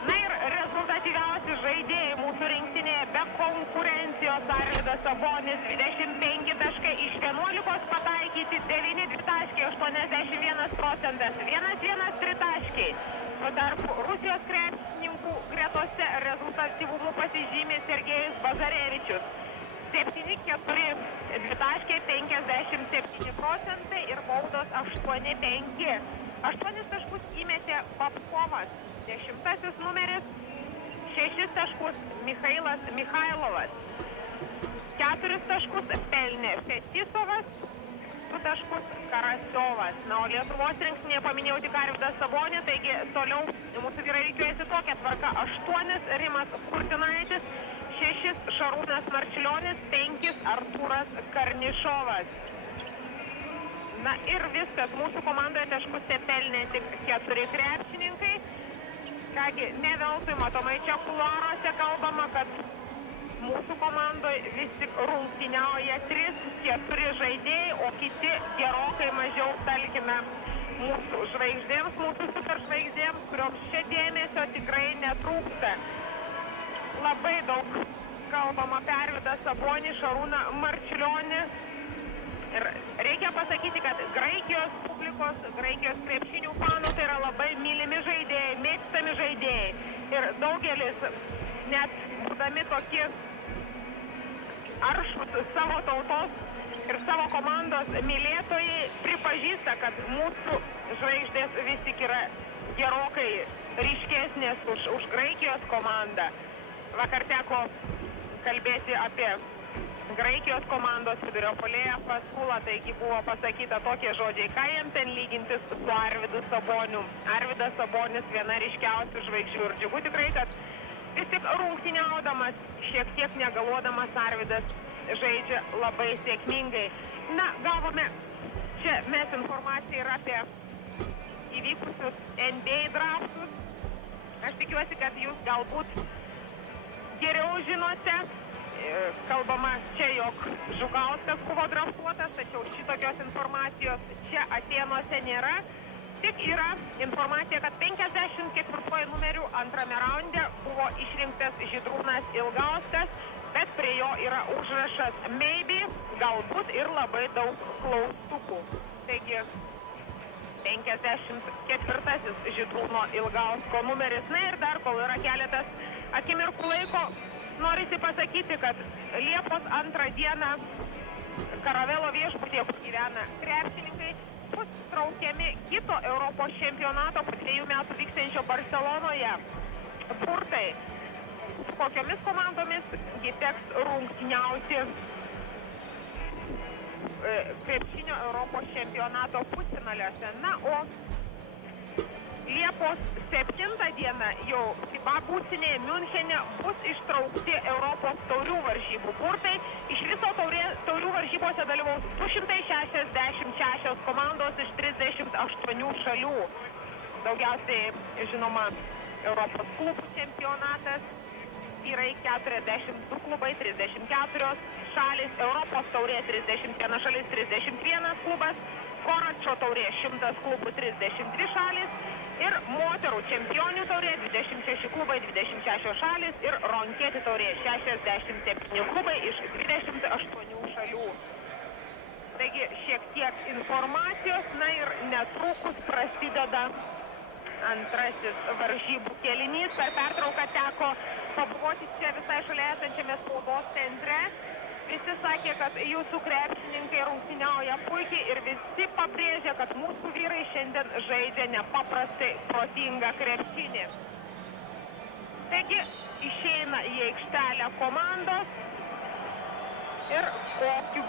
Na ir rezultatyviausi žaidėjai mūsų rinktinėje be konkurencijos. Arvydas Sabonis 25 taškai iš 11 pataikyti, 9 dvitaškiai, 81%, 1-1 tritaškiai. Tuo tarpu Rusijos krepšininkų gretose rezultatyvumu pasižymė Sergejus Bazarevičius. 7-4 dvitaškiai, 57% ir baudos 8-5. 8 taškus įmetė Babkovas, 10 numeris, 6 taškus Mikhailovas, 4 taškus pelnė Fetisovas, 2 taškus Karasiovas. Na, o Lietuvos rinktinėje paminėjau tik Arvydą Sabonį, taigi toliau mūsų vyrai rikiuojasi tokia tvarka: 8 Rimas Kurtinaitis, 6 Šarūnas Marčiulionis, 5 Artūras Karnišovas. Na ir viskas, mūsų komandoje taškus pelnė tik 4 krepšininkai. Kągi, ne veltui matomai čia kuluaruose kalbama, kad mūsų komandoje vis tik rungtyniauja 3-4 žaidėjai, o kiti gerokai mažiau talkina mūsų žvaigždėms, mūsų superžvaigždėms, kurioms čia dėmesio tikrai netrūksta. Labai daug kalbama apie Arvydą Sabonį, Šarūną Marčiulionį. Ir reikia pasakyti, kad Graikijos publikos, Graikijos krepšinių fanų tai yra labai mylimi žaidėjai, mėgstami žaidėjai. Ir daugelis, net būdami tokie aršūs savo tautos ir savo komandos mylėtojai, pripažįsta, kad mūsų žvaigždės vis tik yra gerokai ryškesnės už Graikijos komandą. Vakar teko kalbėti apie Graikijos komandos vidurio puolėją Paskulą, taigi buvo pasakyta tokie žodžiai, ką jam ten lygintis su Arvydu Saboniu. Arvydas Sabonis viena ryškiausių žvaigždžių ir džiugu tikrai, kad vis tik rungtyniaudamas, šiek tiek negaluodamas Arvydas žaidžia labai sėkmingai. Na, gavome čia mes informaciją ir apie įvykusius NBA draftus. Aš tikiuosi, kad jūs galbūt geriau žinote. Kalbama čia, jog Žukauskas buvo draftuotas, tačiau šitokios informacijos čia Atėnuose nėra. Tik yra informacija, kad 54 numerių antrame raunde buvo išrinktas Žydrūnas Ilgauskas, bet prie jo yra užrašas maybe, galbūt ir labai daug klaustukų. Taigi 54 Žydrūno Ilgausko numeris. Na ir dar, kol yra keletas akimirkų laiko, norisi pasakyti, kad Liepos 2 dieną Karavelo viešbutyje gyvena krepšininkai, bus traukiami kito Europos čempionato po 2 metų vyksiančio Barcelonoje burtai. Su kokiomis komandomis gi teks rungtyniauti krepšinio Europos čempionato pusfinaliuose. Na, o Liepos 7 dieną jau FIBA būstinėje Miunchene bus ištraukti Europos taurių varžybų burtai. Iš viso taurių varžybose dalyvaus 266 komandos iš 38 šalių. Daugiausiai, žinoma, Europos klubų čempionatas, vyrai 42 klubai, 34 šalis, Europos taurė 31 šalis, 31 klubas, Koračo taurė 100 klubų, 33 šalis ir moterų čempionių taurė 26 klubai, 26 šalis ir ronkėti taurė 67 klubai iš 28 šalių. Taigi šiek tiek informacijos, na ir netrukus prasideda antrasis varžybų kėlinys. Per pertrauką teko pabuvoti čia visai šalia esančiame spaudos centre. Visi sakė, kad jūsų krepšininkai rungtyniauja puikiai ir visi pabrėžia, kad mūsų vyrai šiandien žaidžia nepaprastai protingą krepšinį. Taigi išeina į aikštelę komandos ir kokiu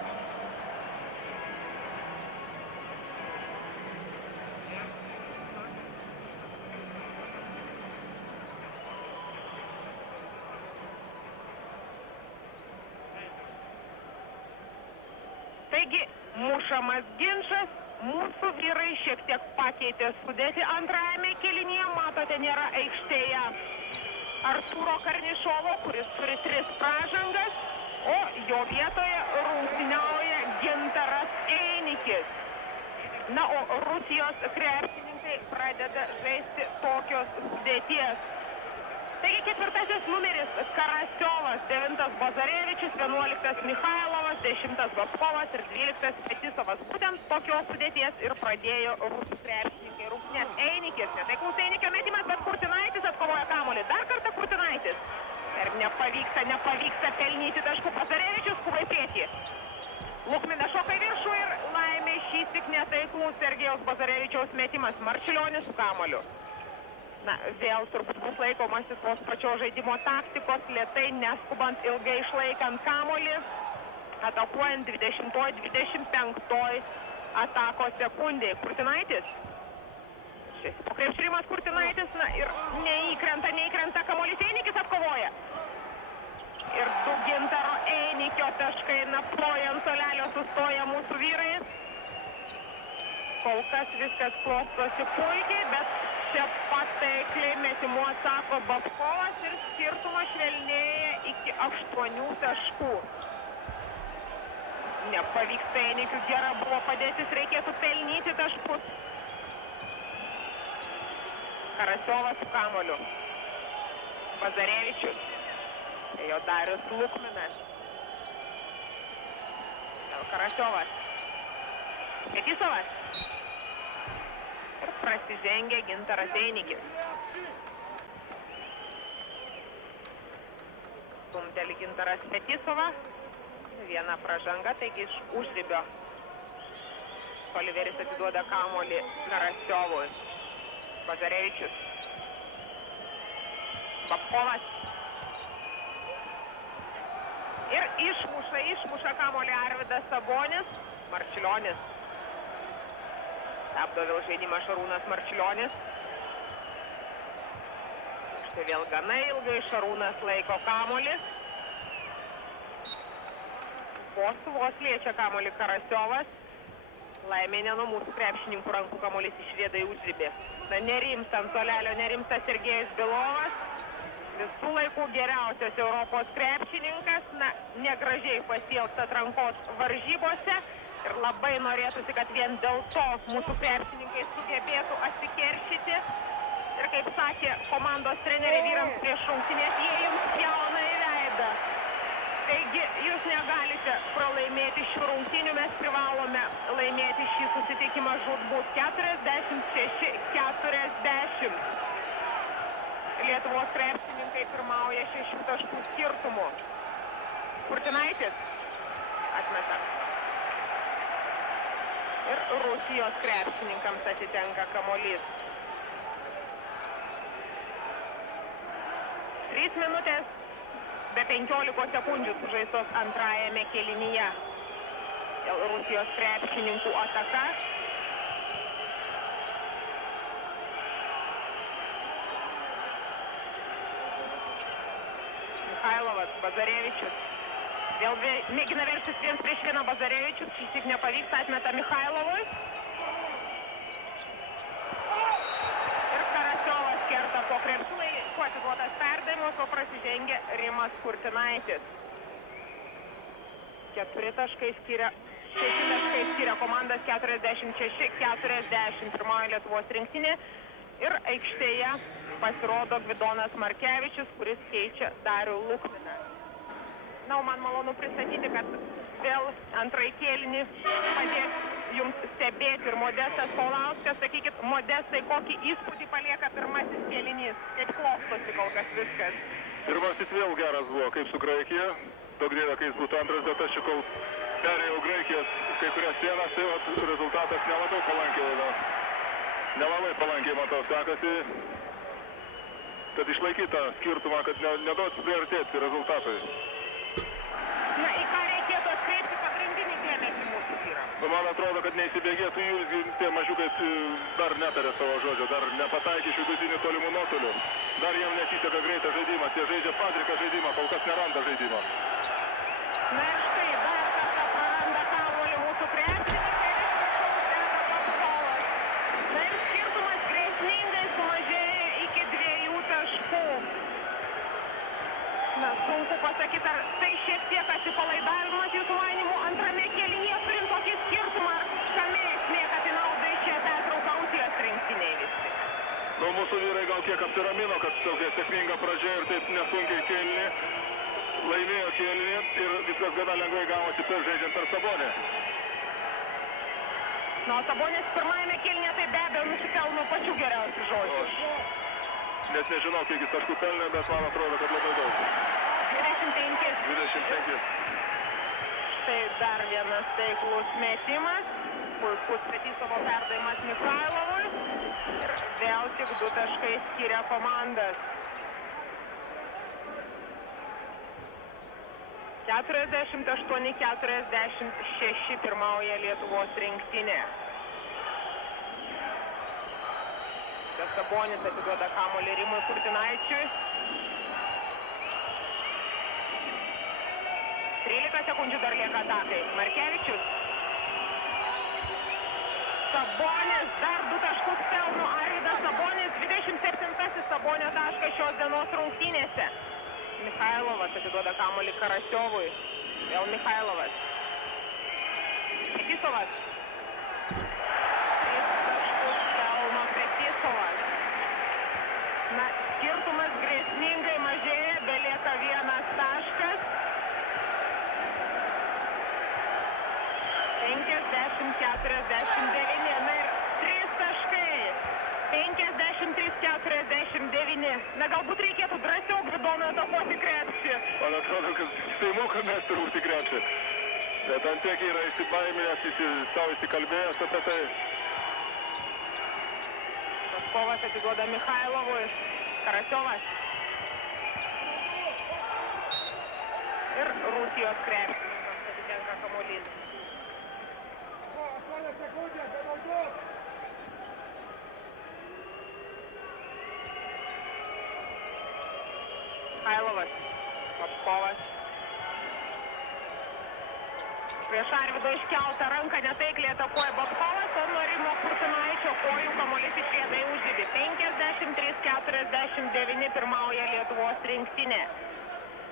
Taigi, mušamas ginčas, mūsų vyrai šiek tiek pakeitė sudėtį antrajame kėlinyje, matote, nėra aikštėje Artūro Karnišovo, kuris turi 3 pražangas, o jo vietoje rungtyniauja Gintaras Einikis. Na, o Rusijos krepšininkai pradeda žaisti tokios sudėties. Taigi ketvirtasis numeris Karasiovas, 9 Bazarevičius, 11 Mikhailovas, 10 Goskovas ir 12 Fetisovas. Būtent tokios sudėties ir pradėjo rusų krepšininkai rungtynės. Einikis, netaiklus Einikio metimas, bet Kurtinaitis atkovoja kamuolį. Dar kartą Kurtinaitis. Ir nepavyksta pelnyti taškų. Bazarevičius skuba į priekį. Lukminas šoka į viršų ir laimė šįsyk netaiklus Sergejaus Bazarevičiaus metimas. Marčiulionis su kamuoliu. Na, vėl turbūt bus laikomasi tos pačios žaidimo taktikos, lėtai neskubant, ilgai išlaikant kamuolį, atakuojant 20-25 atakos sekundėje. Kurtinaitis. Šis pokrepšrimas Kurtinaitis, na ir neįkrenta kamuolys, Einikis atkovoja. Ir 2 Gintaro Einikio taškai, na, plojant solelio sustoja mūsų vyrai. Kol kas viskas klostosi puikiai, bet čia pat taikliai metimu atsako Babkovas ir skirtumas švelnėja iki 8 taškų. Nepavyksta Einikiu, gera buvo padėtis, reikėtų pelnyti taškus. Karasiovas su kamuoliu. Bazarevičius. Jo Darius Lukminas. Karasiovas. Fetisovas. Ir prasižengia Gintaras Einikis. Stumteli Gintaras Fetisova. Viena pražanga, taigi iš užribio. Oliveris atiduoda kamuolį Karasiovui. Bazarevičius. Babkovas. Ir išmuša kamuolį Arvydas Sabonis. Marčiulionis. Stabdo vėl žaidimą Šarūnas Marčiulionis. Štai vėl gana ilgai Šarūnas laiko kamuolį. Vos liečia kamuolį Karasiovas. Laimė ne nuo mūsų krepšininkų rankų kamuolys išrieda į užribį. Na, nerimsta ant solelio, nerimsta Sergejus Bilovas. Visų laikų geriausias Europos krepšininkas. Na, negražiai pasielgta atrankos varžybose. Ir labai norėtųsi, kad vien dėl to mūsų krepšininkai sugebėtų atsikeršyti. Ir kaip sakė komandos treneriai vyrams prieš rungtynes, jie jums pjauna į veidą. Taigi, jūs negalite pralaimėti šių rungtynių, mes privalome laimėti šį susitikimą žūtbūt 46-40. Lietuvos krepšininkai pirmauja 6 taškų skirtumu. Kurtinaitis atmeta. Ir Rusijos krepšininkams atitenka kamuolys. 3 minutės be 15 sekundžių sužaistos antrajame kėlinyje. Dėl Rusijos krepšininkų ataka. Mikhailovas, Bazarevičius. Vėl mėgina versis 1 prieš 1 Bazarevičius, šįsyk nepavyksta, atmeta Mikhailovui. Ir Karasiovas kerta po krepšiu, atiduotas perdavimas, o prasižengė Rimas Kurtinaitis. 4 taškai skiria, 6 taškai skiria komandas 46-40 pirmoji Lietuvos rinktinė. Ir aikštėje pasirodo Gvidonas Markevičius, kuris keičia Darių Lukminą. Na, man malonu pristatyti, kad vėl antrąjį kėlinį padės jums stebėti ir Modestas Paulauskas. Sakykit, Modestai, kokį įspūdį palieka pirmasis kėlinys? Kaip klostosi kol kas viskas? Pirmasis vėl geras buvo, kaip su Graikija. Daug dėlė, kai jis būtų antras, bet aš kol perėjau Graikijas kai kurias sienas, tai rezultatas nelabai matau sekasi, kad išlaikyti tą skirtumą, kad neduot priartėti rezultatui. Na, į ką reikėtų atkreipti pagrindinį dėmesį mūsų vyrą? Man atrodo, kad neįsibėgėtų jų, tie mažiukai dar netarė savo žodžio, dar nepataikė iš vidutinių tolimų nuotolių. Dar jam nesiteka greitą žaidimą, tie žaidžia Patriką žaidimą, kol kas neranda žaidimą. Na ir štai, dar kartą praranda kamuolį mūsų krepšininkai. Na ir skirtumas grėsmingai sumažėja iki 2 taškų. Na, sunku pasakyti, ar tai šiek tiek atsipalaidavimas jūsų manimų antrame kėlinyje turim tokį skirtumą, ar kame esmė, kad į naudą išėjo pertrauka Rusijos rinktiniai visi? Nu, mūsų vyrai gal kiek apsiramino, kad tokia sėkminga pradžia ir taip nesunkiai kėlinį. Laimėjo kėlinį ir viskas gana lengvai gavosi žaidžiant per Sabonį. Na, o Sabonis pirmajame kėlinyje tai be abejo nusipelno pačių geriausių žodžių. Net nežinau, kiek jis taškų pelnė, bet man atrodo, kad labai daug. 25. Štai dar vienas taiklus metimas. Puikus Fetisovo perdavimas Mikhailovui. Ir vėl tik 2 taškai skiria komandas. 48-46 pirmauja Lietuvos rinktinė. Sabonis atiduoda kamuolį Rimui Kurtinaičiui. 13 sekundžių dar lieka atakai. Markevičius. Sabonis dar 2 taškus pelno. Arvydas Sabonis, 27 Sabonio taškas šios dienos rungtynėse. Mikhailovas atiduoda kamuolį Karasiovui. Vėl Mikhailovas. Fetisovas. 3 taškus pelno Fetisovas. Na, skirtumas grėsmingai mažėja, belieka 1 taškas. 50-49. Na ir 3 taškai. 53-49. Na, galbūt reikėtų drąsiau Gvidoną atakuoti krepšį. Man atrodo, kad tai moka mes turbūt į krepšį. Bet ant tiek yra įsibaiminęs, savo įsikalbėjęs apie tai. Paskovas atiduoda Mikhailovui. Karasiovas. Ir Rusijos krepšininkams atitenka kamuolys. Mikhailovas. Paskovas. Prieš Arvydo iškeltą ranką netaikliai atakuoja Babkovas, o nuo Rimo Kurtinaičio kojų kamuolys išrieda į užribį. 53-49 pirmauja Lietuvos rinktinė.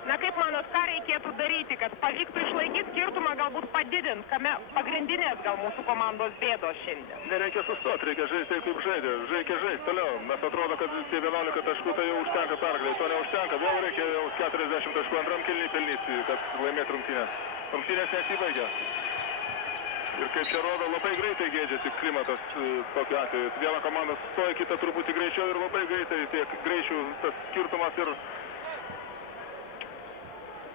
Na, kaip manot, ką reikėtų daryti, kad pavyktų išlaikyti skirtumą, galbūt padidinti, kame pagrindinės gal mūsų komandos bėdos šiandien? Nereikia sustoti, reikia žaisti taip, kaip žaidė. Reikia žaisti toliau. Mes atrodo, kad tie 11 taškų tai jau užtenka pergalai. To neužtenka. Vėl reikia jau 40 taškų antram kėliny pelnyti, kad laimėtų rungtynės. Rungtynės nesibaigia. Ir kaip čia rodo, labai greitai gėdžiasi klimatas tokiu atveju. Viena komanda stoja, kita truputį greičiau ir labai greitai tiek greičių tas skirtumas ir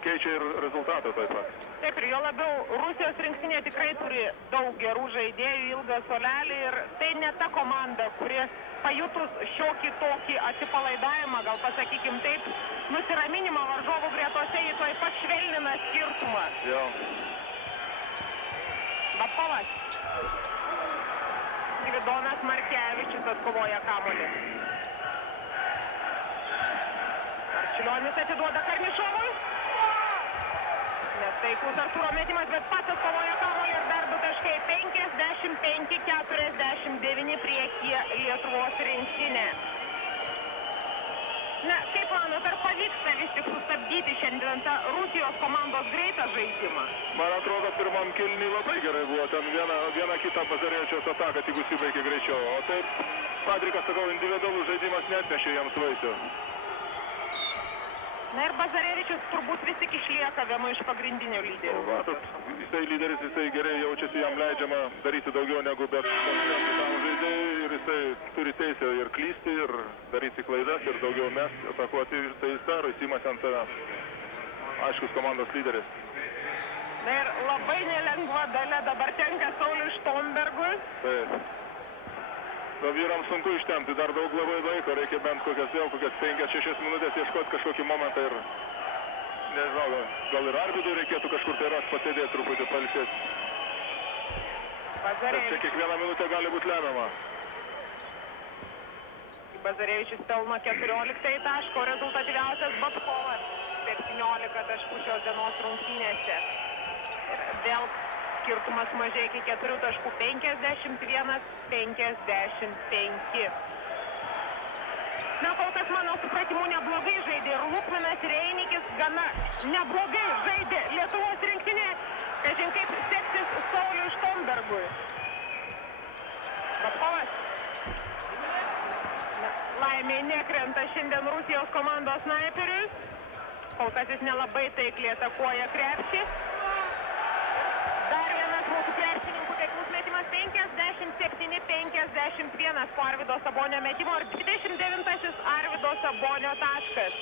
keičia ir rezultatą taip pat. Taip, ir jo labiau Rusijos rinktinė tikrai turi daug gerų žaidėjų, ilgą suolelį ir tai ne ta komanda, kuri pajutus šiokį tokį atsipalaidavimą, gal pasakykim taip, nusiraminimą varžovų gretose, jį toj pat švelnina skirtumą. Jo. Babkovas. Gvidonas Markevičius atkovoja kamuolį. Marčiulionis atiduoda Karnišovui. Netaiklus Artūro metimas, bet pats atkovoja kamuolį ir dar 2 taškai. 55-49 priekyje Lietuvos rinktinė. Na, kaip manot, ar pavyksta vis tik sustabdyti šiandien tą Rusijos komandos greitą žaidimą? Man atrodo, pirmam kėlinį labai gerai buvo. Ten viena kita Bazarevičiaus ataka tik užsibaigė greičiau. O taip, Padrikas, sakau, individualus žaidimas neatnešė jiems vaisių. Na ir Bazarevičius turbūt vis tik išlieka vienu iš pagrindinių lyderių. Matot, jisai lyderis, jisai gerai jaučiasi, jam leidžiama daryti daugiau negu bet kitam žaidėjui ir jisai turi teisę ir klysti, ir daryti klaidas, ir daugiau mes atakuoti, ir tai jis daro, jis imasi ant save aiškus komandos lyderis. Na ir labai nelengva dalia dabar tenka Sauliui Štombergui. Taip. Vyrams sunku ištempti, dar daug labai laiko, reikia bent kokias 5-6 minutės ieškoti kažkokį momentą ir, nežinau, gal ir arbidui reikėtų kažkur tai rast, pasėdėti truputį, pailsėti. Čia kiekvieną minutę gali būti lemiama. Bazarevičius pelno 14 taško, rezultatyviausias Babkovas, 17 taškų šios dienos rungtynėse. Ir vėl skirtumas mažai iki 4 taškų, 51-55. Na, kol kas mano supratimu neblogai žaidė ir Lukmanas ir Einikis gana neblogai žaidė Lietuvos rinktinė. Kažin kaip seksis Sauliui Štombergui. Babkovas. Laimė nekrenta šiandien Rusijos komandos snaiperiui. Kol kas jis nelabai taikliai atakuoja krepšį. Dar vienas mūsų krepšininkų taiklus metimas 57-51 po Arvydo Sabonio metimo ir 29-asis Arvydo Sabonio taškas.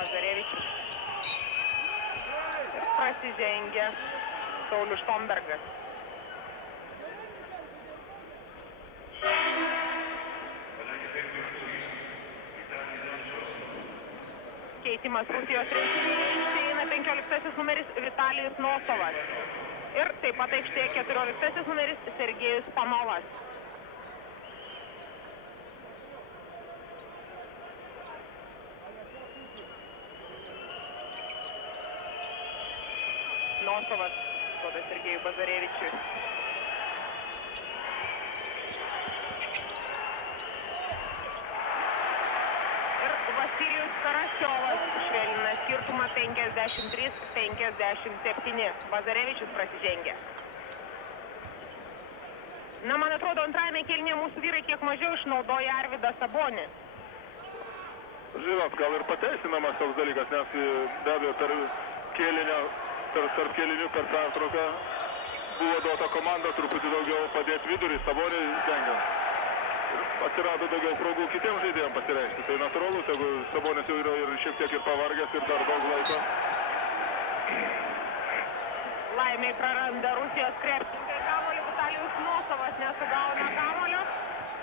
Bazarevičius. Ir prasižengia Saulius Štombergas. Keitimas Rusijos rinktinėje išeina 15-asis numeris Vitalijus Nosovas. Ir taip pat aikštėje 14-asis numeris Sergejus Panovas. Nosovas duoda Sergejui Bazarevičiui. Vasilijus Karasiovas švelnina skirtumą 53-57. Bazarevičius prasižengia. Na, man atrodo, antrajame kėlinyje mūsų vyrai kiek mažiau išnaudoja Arvydą Sabonį. Žinot, gal ir pateisinamas toks dalykas, nes be abejo tarp kėlinių per pertrauką buvo duota komanda truputį daugiau padėti vidurį, Sabonį dengiant. Atsirado daugiau progų kitiems žaidėjams pasireikšti. Tai natūralu, jeigu Sabonis jau yra ir šiek tiek ir pavargęs ir dar daug laiko. Laimiai praranda Rusijos krepšininkai kamuolį, Vitalijus Nosovas nesugauna kamuolio.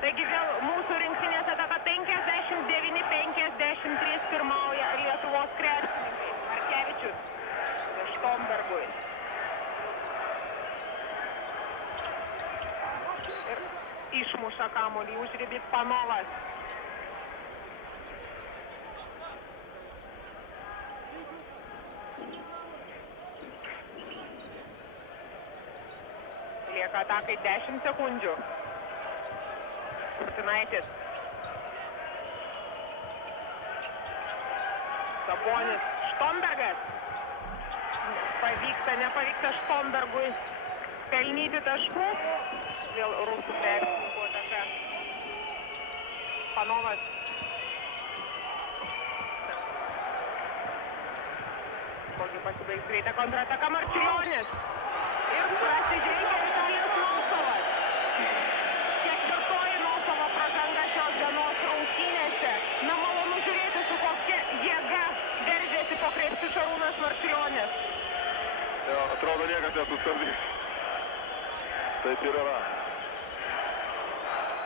Taigi vėl mūsų rinktinės ataka 59-53 pirmauja Lietuvos krepšininkai. Markevičius Štombergui. Ir išmuša kamuolį, užribį Panovas. Lieka atakai 10 sekundžių. Kurtinaitis. Sabonis. Štombergas. Nepavyksta Štombergui pelnyti taškų. Vėl rusų krepšininkų ataka. Panovas. Kogi pasibaigs greitą kontrataka Marčiulionis. Ir prasižengia Vitalijus Nosovas. Ketvirtoji Nosovo pražanga šios dienos rungtynėse. Na, malonu žiūrėti, su kokia jėga veržiasi po krepšį Šarūnas Marčiulionis. Jo, atrodo, niekas nesustabdys. Taip ir yra.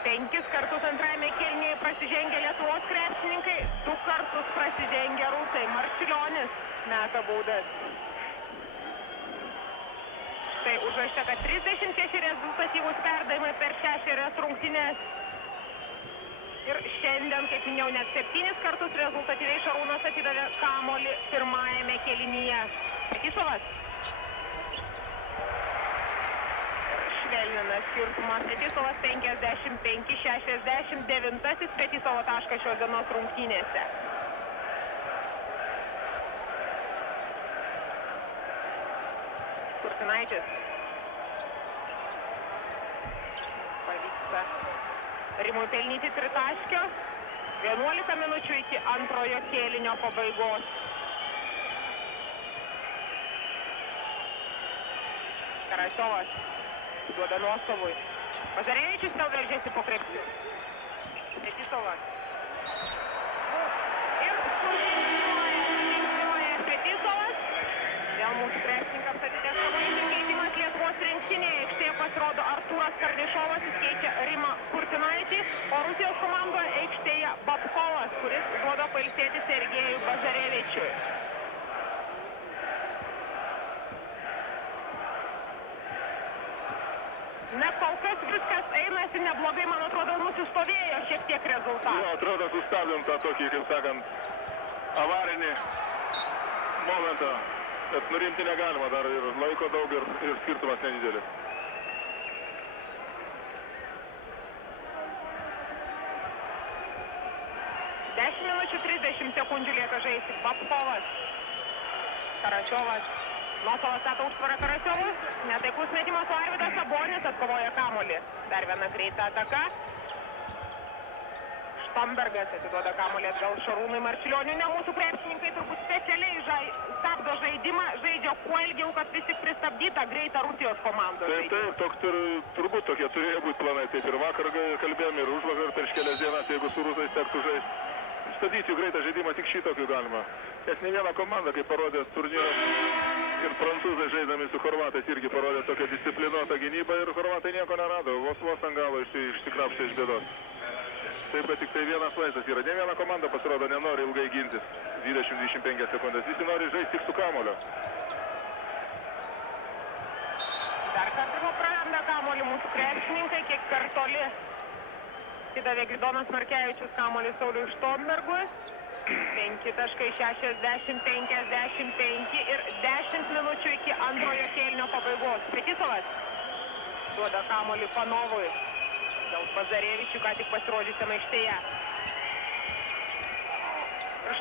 5 kartus antrajame kėlinyje prasižengė Lietuvos krepšininkai, 2 kartus prasižengė rusai. Marčiulionis meta baudas. Štai užrašta, kad 36 rezultatyvūs perdavimai per 6 rungtynes. Ir šiandien, kaip minėjau, net 7 kartus rezultatyviai Šarūnas atidavė kamuolį pirmajame kėlinyje. Fetisovas. sušvelnina skirtumą. Fetisovas 55-69 Fetisovo taškas šios dienos rungtynėse. Kurtinaitis. Pavyksta Rimui pelnyti tritaškio. 11 minučių iki antrojo kėlinio pabaigos. Karasiovas duoda nuosavui. Pazarevičius vėl veržėsi po krepšį. Fetisovas. Ir sužinioja Fetisovas. Vėl mūsų krepšininkams atiteks savaitės keitimas Lietuvos rinktinėje. Aikštėje pasirodo Artūras Karnišovas, jis keičia Rimą Kurtinaitį, o Rusijos komandoje aikštėje Babkovas, kuris duoda pailsėti Sergejui Bazarevičiui. Na, kol kas viskas einasi neblogai, man atrodo, nusistovėjo šiek tiek rezultatą. Jo, atrodo, sustabdėm tą tokį, kaip sakant, avarinį momentą. Bet nurimti negalima, dar ir laiko daug ir skirtumas nedidelis. Dešimt minučių 30 sekundžių lieka žaisti. Babkovas. Karasiovas. Nosovas stato užtvarą Karasiovas. Netaiklus metimas, o Arvydas Sabonis atkovoja kamuolį. Dar viena greita ataka. Štombergas atiduoda kamuolį atgal Šarūnui Marčiulioniui. Ne, mūsų krepšininkai turbūt specialiai stabdo žaidimą, žaidžia kuo ilgiau, kad vis tik pristabdyta greitą Rusijos komandos žaidimą. Taip, turbūt tokie turėjo būti planai. Taip ir vakar kalbėjom, ir užvakar prieš kelias dienas, jeigu su rusais tektų žaisti. Stabdyti jų greitą žaidimą tik šitokiu galima. Nes ne viena komanda, kaip parodė turnyras, ir prancūzai žaidami su chorvatais irgi parodė tokią disciplinuotą gynybą ir chorvatai nieko nerado. Vos ant galo išsikrapštė iš bėdos. Taip, kad tik tai vienas vaizdas yra. Ne viena komanda pasirodo nenori ilgai gintis. 20-25 sekundės. Visi nori žaisti tik su kamuolio. Dar kartą praranda kamuolį mūsų krepšininkai, kiek per toli. Atidavė Gidonas Markevičius kamuolį Sauliui Štombergui. 5.60-55 ir 10 minučių iki antrojo kėlinio pabaigos. Fetisovas duoda kamuolį Panovui. Dėl Bazarevičių ką tik pasirodžiusiam aikštėje.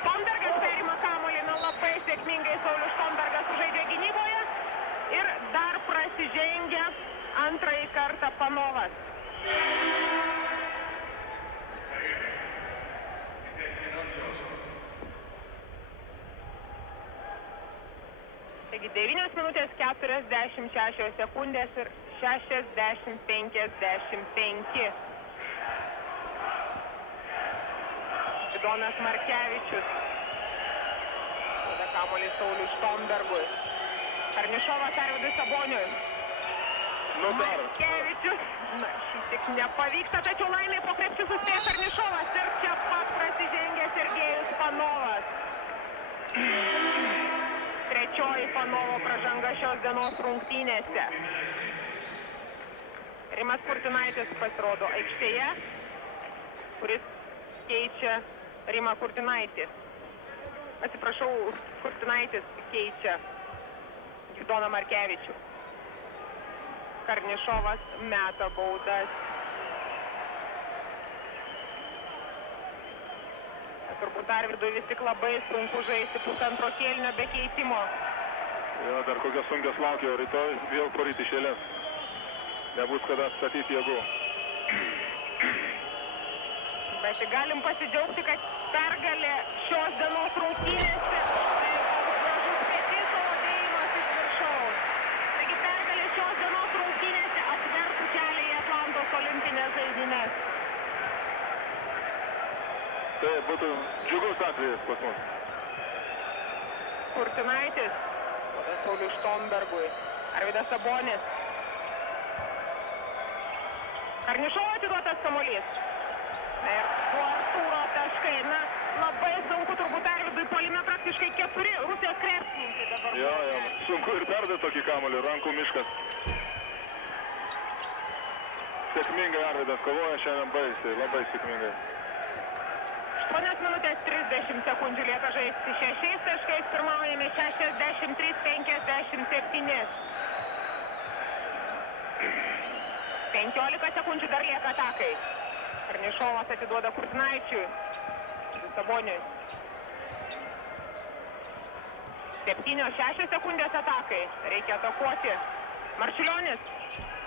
Štombergas perima kamuolį, labai sėkmingai Saulius Štombergas sužaidė gynyboje. Ir dar prasižengia antrąjį kartą Panovas. Taigi 9 minutės 46 sekundės ir 60-55. Gidonas Markevičius. Tada kamuolį Sauliui Štombergui. Karnišovas Arvydui Saboniui. Markevičius. Na, šitik nepavyksta, tačiau laimiai po krepšių suspėjo Karnišovas ir čia pat prasižengė Sergejus Panovas. Trečioji Panovo pražanga šios dienos rungtynėse. Rimas Kurtinaitis pasirodo aikštėje, kuris keičia Rimą Kurtinaitį. Atsiprašau, Kurtinaitis keičia Gidoną Markevičių. Karnišovas meta baudas. Turbūt Arvydui vis tik labai sunku žaisti pusantro kėlinio be keitimo. Jo, dar kokios sunkios laukia, rytoj vėl poryt iš eilės. Nebus kada statyti jėgų. Bet galim pasidžiaugti, kad pergalė šios dienos rungtynėse. Gražus Fetisovo dėjimas iš viršaus. Taigi pergalė šios dienos rungtynėse atvertų kelią į Atlantos olimpinės žaidynes. Tai būtų džiugus atvejis pas mus. Kurtinaitis. Sauliui Štombergui. Arvydas Sabonis. Karnišovo atiduotas kamuolys. Ir su Artūro taškai. Na, labai sunku turbūt Arvydui puolime praktiškai 4 Rusijos krepšininkai dabar. Jo, sunku ir perduoti tokį kamuolį, rankų miškas. Sėkmingai Arvydas kovoja šiandien baisiai, labai sėkmingai. 8 minutės 30 sekundžių lieka žaisti 6 taškais, pirmaujame 63-57. 15 sekundžių dar lieka atakai. Karnišovas atiduoda Kurtinaičiui. Saboniui. 7-6 sekundės atakai. Reikia atakuoti. Marčiulionis.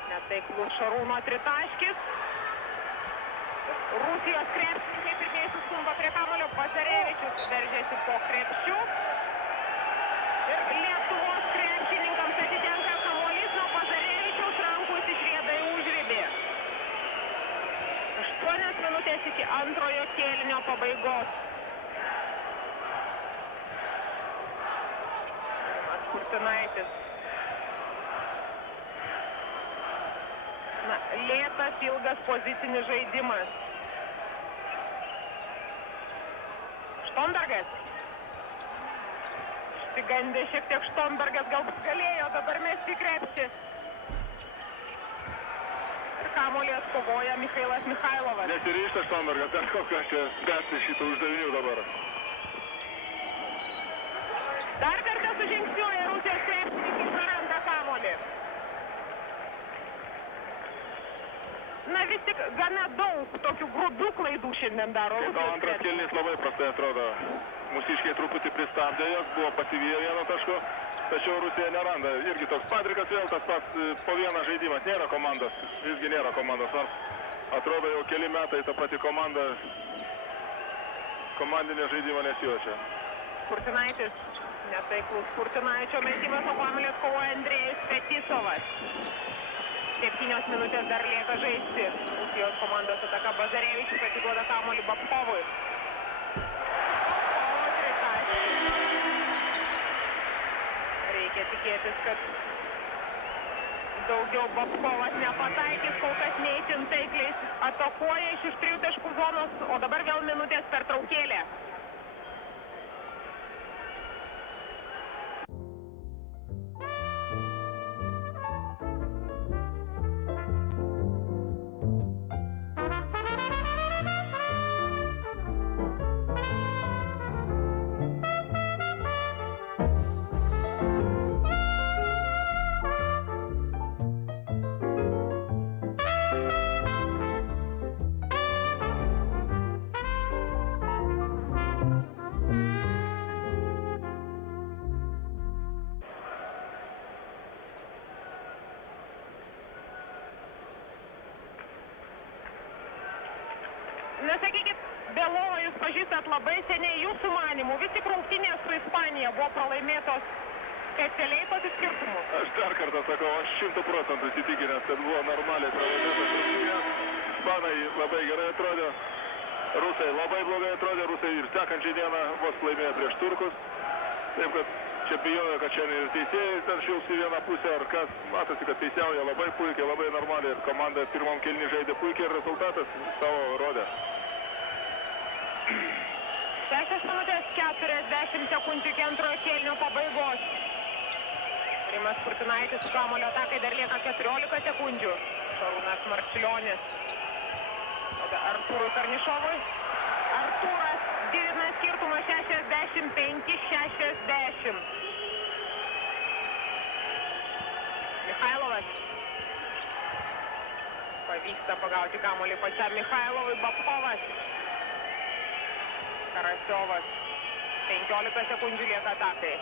Netaiklus Šarūno tritaškis. Rusijos krepšininkai pirmieji suskumba prie kamuolio. Bazarevičius veržėsi po krepšių. Ir Lietuvos krepšininkams atitenka kamuolys nuo Bazarevičiaus rankų išrieda į užribį. 8 minutės iki antrojo kėlinio pabaigos. Kurtinaitis. Lėtas, ilgas pozicinis žaidimas. Štombergas. Išsigandė šiek tiek Štombergas, galbūt galėjo dabar mesti krepšį. Ir kamuolį atkovoja Michailas Michailovas. Nesiryžta Štombergas, dar kol kas čia spręsti šitą uždavinių dabar. Dar kartą sužingsniuoja Rusijos krepšininkai, suranda kamuolį. Na vis tik gana daug tokių grubių klaidų šiandien daro Rusijos krepšininkai. Antras kėlinys labai prastai atrodo. Mūsiškiai truputį pristabdė, jos buvo pasivyję vieno taško, tačiau Rusija neranda. Irgi toks Patrikas vėl tas pats po vieną žaidimas. Nėra komandos, visgi nėra komandos. Nors atrodo jau keli metai ta pati komanda komandinė žaidimo nesijaučia. Kurtinaitis. Netaiklus Kurtinaičio metimas, o kamuolį atkovoja Andrėjus Fetisovas. 7 minutės dar lieka žaisti. Rusijos komandos ataka Bazarevičius atiduoda kamuolį Babkovui. O tritaškis. Reikia tikėtis, kad daugiau Babkovas nepataikys, kol kas neįtin taikliai atakuoja iš 3 taškų zonos, o dabar vėl minutės pertraukėlė. Na, sakykit, Belovo jūs pažįstat labai seniai, jūsų manimų. Vis tik rungtynės su Ispanija buvo pralaimėtos specialiai pasiskirtumų. Aš dar kartą sakau, aš 100% įsitikinęs, kad buvo normaliai pralaimėtos rungtynės. Ispanai labai gerai atrodė, rusai labai blogai atrodė, rusai ir sekančią dieną vos laimėjo prieš turkus. Taip, kad čia bijojo, kad šiandien ir teisėjai ten šils į vieną pusę, ar kas. Matosi, kad teisėjauja labai puikiai, labai normaliai ir komanda pirmam kėlinį žaidė puikiai ir rezultatas savo rodė. 6 minutės 40 sekundžių iki antrojo kėlinio pabaigos. Rimas Kurtinaitis su kamuolio atakai dar lieka 14 sekundžių. Šarūnas Marčiulionis. Tada Artūrui Karnišovui. Artūras didina skirtumą 65-60. Michailovas. Pavyksta pagauti kamuolį pačiam Michailovui. Babkovas. Karasiovas. 15 sekundžių lieka atakai.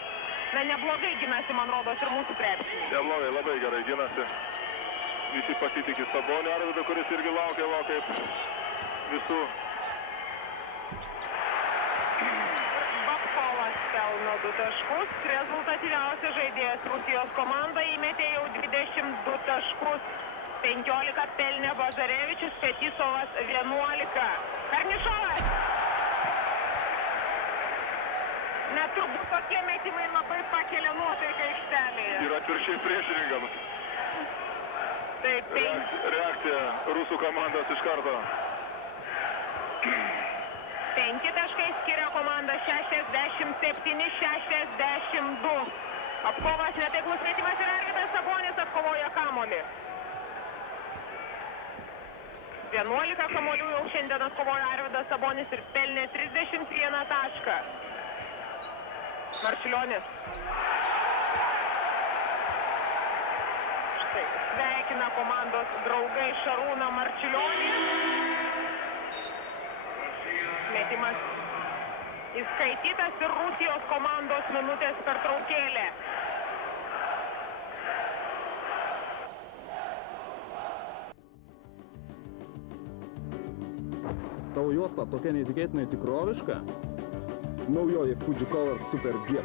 Na, neblogai ginasi, man rodos, ir mūsų krepšininkai. Neblogai, labai gerai ginasi. Visi pasitikė Sabonį Arvydą, kuris irgi laukia kaip visų. Babkovas pelno 2 taškus. Rezultatyviausias žaidėjas Rusijos komanda įmetė jau 22 taškus. 15 pelnė Bazarevičius, Fetisovas 11. Karnišovas! Net turbūt tokie metimai labai pakelia nuotaiką aikštelėje. Ir atviršiai priešininkams. Taip, reakcija rusų komandos iš karto. 5 taškai skiria komanda 67-62. Babkovas netaiklus metimas ir Arvydas Sabonis atkovoja kamuolį. 11 kamuolių jau šiandien atkovoja Arvydas Sabonis ir pelnė 31 tašką. Marčiulionis. Tai sveikina komandos draugai Šarūną Marčiulionį. Metimas įskaitytas ir Rusijos komandos minutės pertraukėlė. Tavo juosta tokia neįtikėtinai tikroviška? Naujoji Fujicolor Super G+.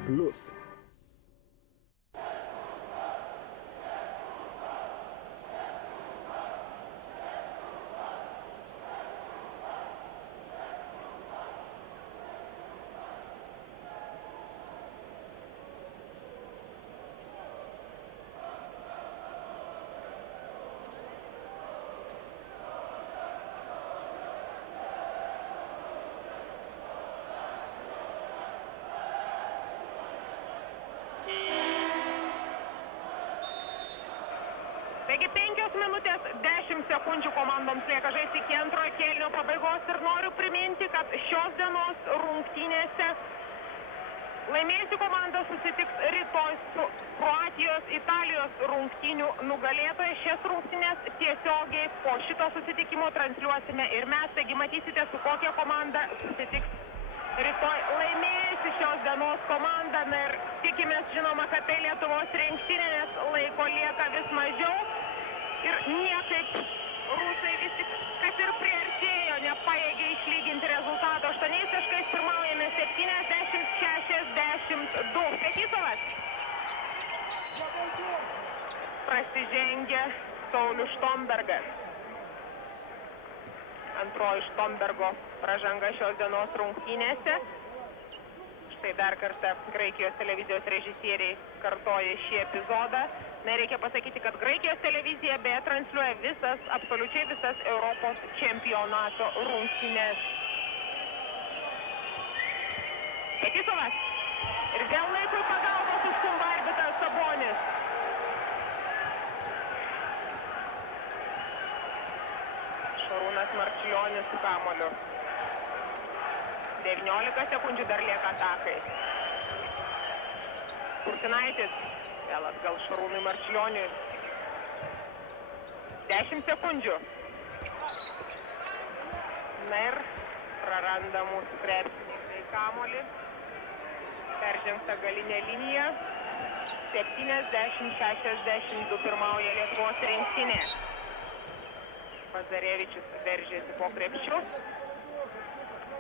Taigi 5 minutės 10 sekundžių komandoms lieka žaisti iki antrojo kėlinio pabaigos ir noriu priminti, kad šios dienos rungtynėse laimėjusi komanda susitiks rytoj su Kroatijos Italijos rungtynių nugalėtoja. Šias rungtynės tiesiogiai po šito susitikimo transliuosime ir mes, taigi matysite, su kokia komanda susitiks rytoj laimėjusi šios dienos komanda. Na ir tikimės, žinoma, kad tai Lietuvos rinktinė, nes laiko lieka vis mažiau. Ir niekaip rusai vis tik, kas ir priartėjo, nepaėgė išlyginti rezultato. 8 taškais pirmaujame 70-62. Fetisovas prasižengė Saulius Štombergas. Antroji Štombergo pražanga šios dienos rungtynėse. Štai dar kartą Graikijos televizijos režisieriai kartoja šį epizodą. Nereikia pasakyti, kad Graikijos televizija beje transliuoja absoliučiai visas Europos čempionato rungtynes. Fetisovas. Ir vėl laikui pagalbos užskumba arbitras Sabonis. Šarūnas Marčiulionis su kamuoliu. 19 sekundžių dar lieka atakai. Kurtinaitis. Vėl atgal Šarūnui Marčiulioniui. 10 sekundžių. Na ir praranda mūsų krepšininkai kamuolį. Peržengta galinė linija. 70-62 pirmauja Lietuvos rinktinė. Pazarevičius veržėsi po krepšiu.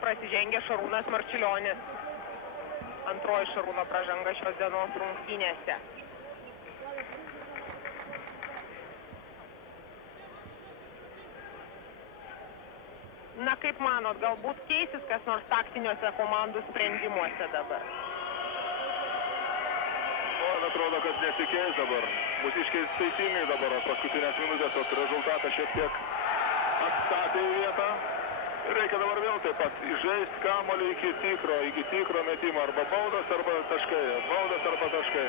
Prasižengė Šarūnas Marčiulionis. Antroji Šarūno pražanga šios dienos rungtynėse. Na, kaip manot, galbūt keisis kas nors taktiniuose komandų sprendimuose dabar? Man atrodo, kad nesikeis dabar. Mūsiškiai teisingai dabar paskutinės minutės, o rezultatą šiek tiek atstatė į vietą. Reikia dabar vėl taip pat žaisti kamuolį iki tikro metimo, arba baudas, arba taškai. Baudas arba taškai.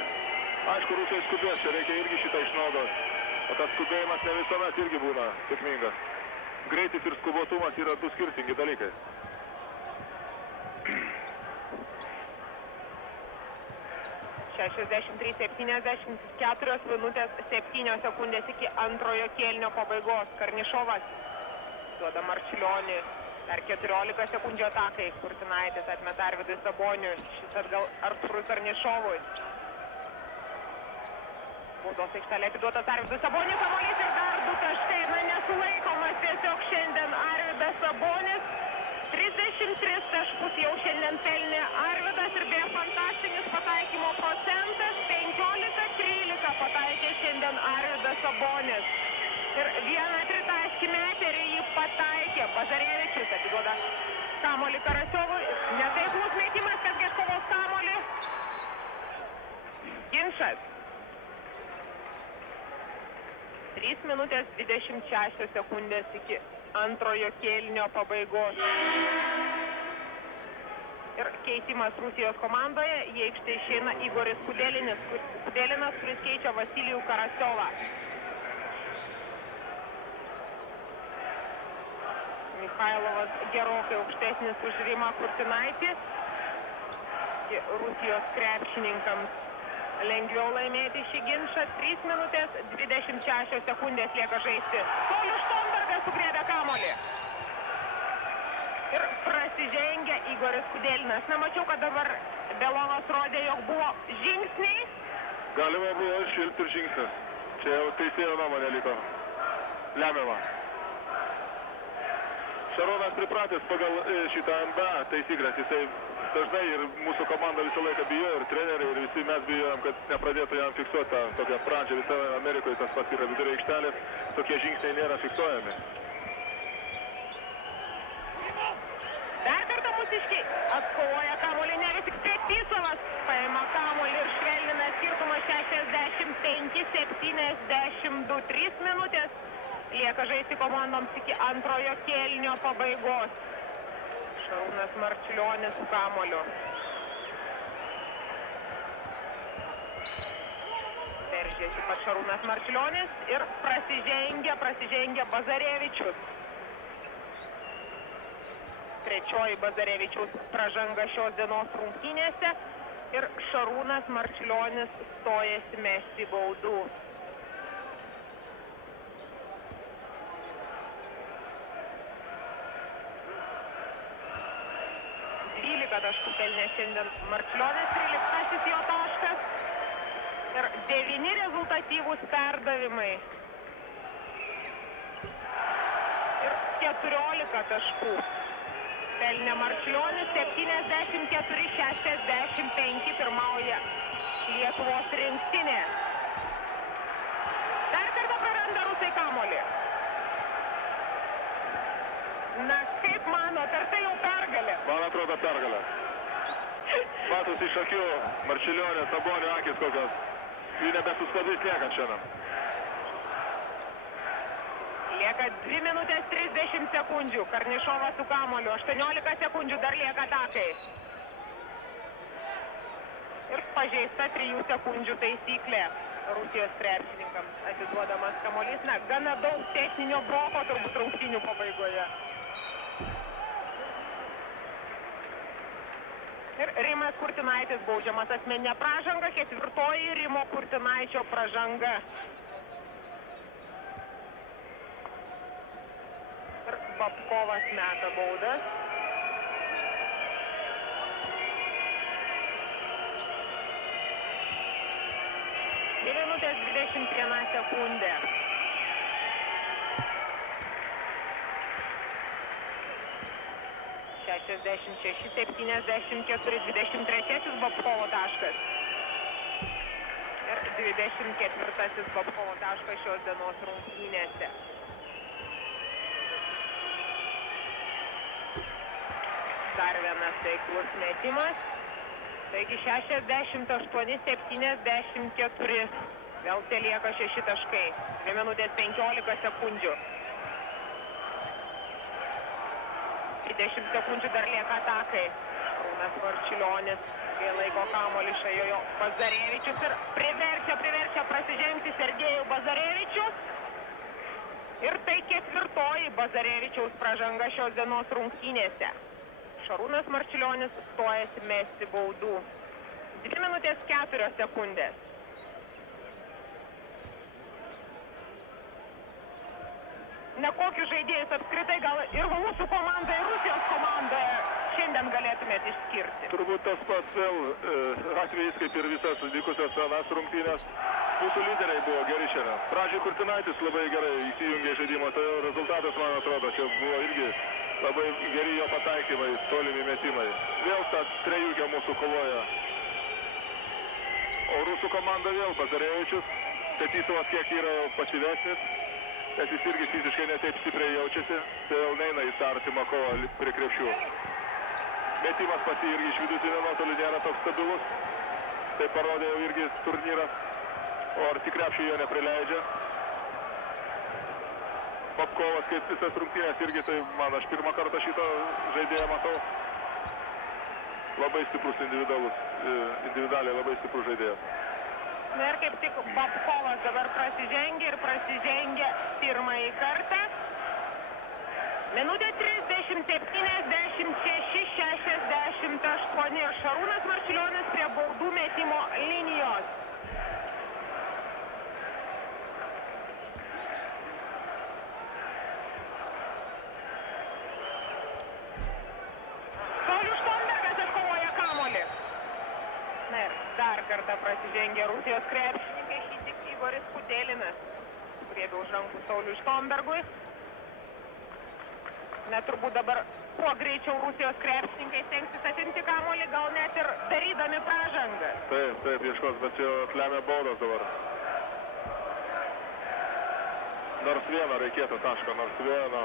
Aišku, rusai skubės, čia reikia irgi šitą išnaudoti. O tas skubėjimas ne visuomet irgi būna sėkmingas. Greitis ir skubotumas yra du skirtingi dalykai. ...63-74 minutės 7 sekundės iki antrojo kėlinio pabaigos. Karnišovas duoda Marčiulionį. Dar 14 sekundžių atakai. Kurtinaitis atmeta Arvydui Saboniui. Šis atgal Artūrui Karnišovui. Baudos aikštelė atiduotas Arvydui Saboniui. Kamuolys ir dar 2 taškai. Na, nesulaikomas tiesiog šiandien Arvydas Sabonis. 33 taškus jau šiandien pelnė Arvydas ir beje fantastinis pataikymo procentas. 15-13 pataikė šiandien Arvydas Sabonis. Ir vieną tritaškį metė ir jį pataikė. Pazarevičius atiduoda kamuolį Karasiovui. Netaiklus metimas, kad Geškovos kamuolį. Ginčas. 3 minutės 26 sekundės iki antrojo kėlinio pabaigos. Ir keitimas Rusijos komandoje. Į aikštę išeina Igoris Kudelinas, kuris keičia Vasilijų Karasiovą. Mikhailovas gerokai aukštesnis už Rimą Kurtinaitį. Rusijos krepšininkams lengviau laimėti šį ginčą. 3 minutės 26 sekundės lieka žaisti. Saulius Štombergas sugriebė kamuolį. Ir prasižengia Igoris Kudėlinas. Nemačiau, kad dabar Belovas rodė, jog buvo žingsniai. Galima buvo šilti ir žingsnis. Čia jau teisėjo nuomonė liko. Lemiama. Šarūnas pripratęs pagal šitą NBA taisyklės. Jisai dažnai ir mūsų komanda visą laiką bijojo, ir treneriai, ir visi mes bijojom, kad nepradėtų jam fiksuoti tą tokią pradžią. Visoje Amerikoje tas pats yra vidurio aikštelės. Tokie žingsniai nėra fiksuojami. Dar kartą mūsiškiai atkovoja kamuolį, ne vis tik Fetisovas paima kamuolį ir švelnina skirtumą 65-72. 3 minutės lieka žaisti komandoms iki antrojo kėlinio pabaigos. Šarūnas Marčiulionis su kamuoliu. Veržėsi pats Šarūnas Marčiulionis ir prasižengia Bazarevičius. Trečioji Bazarevičiaus pražanga šios dienos rungtynėse ir Šarūnas Marčiulionis stojasi mesti baudų. 12 taškų pelnė šiandien Marčiulionis, 13 jo taškas ir 9 rezultatyvūs perdavimai. Ir 14 taškų. Pelnė Marčiulionis, 74-65 pirmauja Lietuvos rinktinė. Dar kartą praranda rusai kamuolį. Na, kaip manot, ar tai jau pergalė? Man atrodo pergalė. Matos iš akių Marčiulionio, Sabonio akis kokios. Jų nebesustabdys liekant šiandien. Lieka 2 minutės 30 sekundžių. Karnišovas su kamuoliu. 18 sekundžių dar lieka atakai. Ir pažeista 3 sekundžių taisyklė. Rusijos krepšininkams atiduodamas kamuolys. Na, gana daug techninio broko turbūt rungtynių pabaigoje. Ir Rimas Kurtinaitis baudžiamas asmeninė pražanga. 4. Rimo Kurtinaičio pražanga. Ir Babkovas meta baudas. Minutės 21 sekundė. Ir 66-74, 23 taškas. Ir 24 Babkovo taškas šios dienos rungtynėse. Dar vienas taiklus metimas. Taigi 68-74. Vėl lieka 6 taškai. 2 minutės 15 sekundžių. 20 sekundžių dar lieka atakai. Šarūnas Marčiulionis, kai laiko kamuolį šajojo Bazarevičius ir priverčia prasižengti Sergejų Bazarevičių. Ir tai 4. Bazarevičiaus pražanga šios dienos rungtynėse. Šarūnas Marčiulionis stojasi mesti baudų. 2 minutės 4 sekundės. Ne kokius žaidėjus apskritai gal ir mūsų komanda, ir Rusijos komandoje šiandien galėtumėte išskirti? Turbūt tas pats vėl atvejais, kaip ir visas likusios senas rungtynės. Mūsų lyderiai buvo geri šiandien. Pradžiai Kurtinaitis labai gerai įsijungė žaidimo, tai rezultatas, man atrodo, čia buvo irgi labai geri jo pataikymai, tolimi metimai. Vėl ta trejūkė mūsų kovoja. O rusų komanda vėl Bazarevičius, Fetisovas kiek yra pasyvesnis. Nes jis irgi fiziškai netaip stipriai jaučiasi, tai jau neina į tą artimą kovą prie krepšių. Metimas pati irgi iš vidutinio nuotolio nėra toks stabilus. Tai parodė jau irgi turnyras, o arti krepšių jo neprileidžia. Babkovas kaip visas rungtynės irgi, tai man aš pirmą kartą šitą žaidėją matau. Labai stiprus individualiai labai stiprus žaidėjas. Na ir kaip tik Babkovas dabar prasižengia pirmąjį kartą. Minutė 30, 76-68 ir Šarūnas Marčiulionis prie baudų metimo linijos. kartą prasižengė Rusijos krepšininkai, šįsyk Igoris Kudelinas. Griebė už rankų Sauliui Štombergui. Net turbūt dabar kuo greičiau Rusijos krepšininkai stengsis atimti kamuolį, gal net ir darydami pražangą. Taip, ieškos, bet čia lemia baudos dabar. Nors vieną reikėtų taško, nors vieną.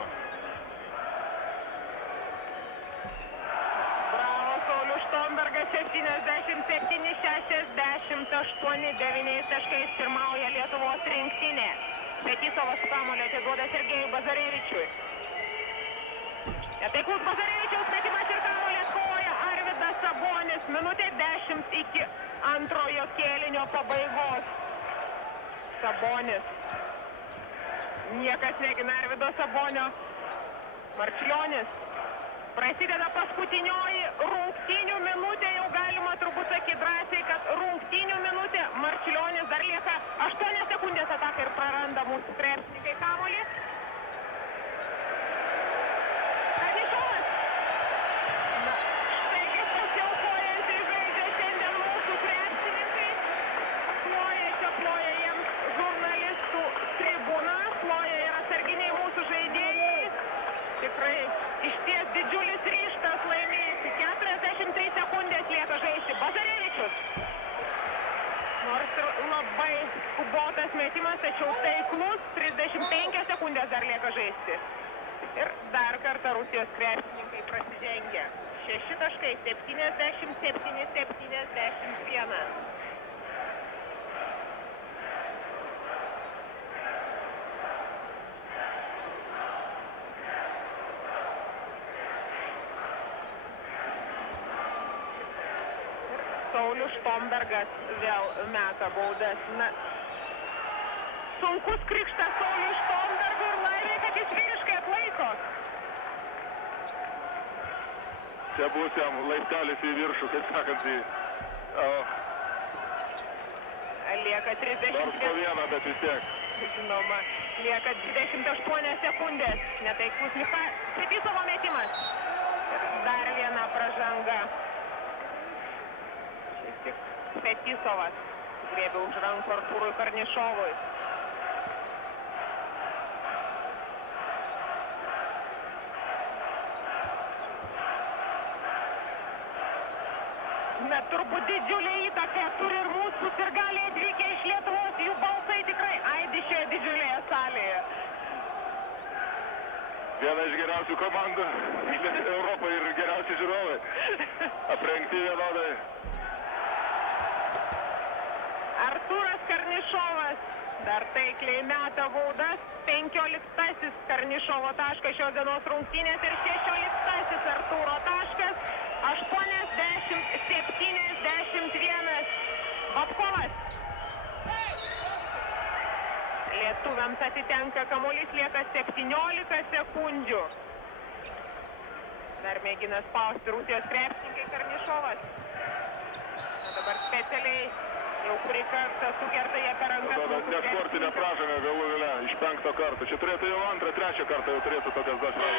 Bravo, Saulius Štombergas, 77-68, 9 taškais pirmauja Lietuvos rinktinė. Fetisovas kamuolį atiduoda Sergejui Bazarevičiui. Netaiklus Bazarevičiaus metimas ir kamuolį atkovoja Arvydas Sabonis. Minutė 10 iki antrojo kėlinio pabaigos. Sabonis. Niekas negina Arvydo Sabonio. Marčiulionis. Prasideda paskutinioji rungtynių minutė. Jau galima turbūt sakyti drąsiai, kad rungtynių minutė. Marčiulionis dar lieka 8 sekundės ataką ir praranda mūsų krepšininkai kamuolį. Karnišovas. Štai kaip pasiaukojančiai žaidžia šiandien mūsų krepšininkai. Ploja jiems žurnalistų tribūna. Ploja ir atsarginiai mūsų žaidėjai. Tikrai išties didžiulis ryžtas laimėti. 43 sekundės lieka žaisti. Bazarevičius. Nors ir labai skubotas metimas, tačiau taiklus. 35 sekundės dar lieka žaisti. Ir dar kartą Rusijos krepšininkai prasižengia. 6 taškai, 77-71. Saulius Štombergas vėl meta baudas. Na, sunkus krikštas Saulius Štombergui ir laimė, kad jis vyriškai atlaiko. Čia bus jam laiptelis į viršų, kaip sakant, Lieka 30. nors po vieną, bet vis tiek. Žinoma, lieka 28 sekundės. Netaiklus Fetisovo metimas. Ir dar viena pražanga. Šis tik Fetisovas griebė už rankų Artūrui Karnišovui. Na, turbūt didžiulė įtaka turi ir mūsų sirgaliai atvykę iš Lietuvos. Jų balsai tikrai aidi šioje didžiulėje salėje. Viena iš geriausių komandų Europoje ir geriausi žiūrovai. Aprengti vienodai. Artūras Karnišovas dar taikliai meta baudas. 15 Karnišovo taškas šios dienos rungtynės ir 16 Artūro taškas. 80-71. Babkovas. Lietuviams atitenka kamuolys, lieka 17 sekundžių. Dar mėgina spausti Rusijos krepšininkai Karnišovas. Na, dabar specialiai jau kurį kartą sukerta jie per rankas. Nesportinė pražanga galų gale iš 5 karto. Čia turėtų jau 2-3 kartą jau turėtų tokias dažnas.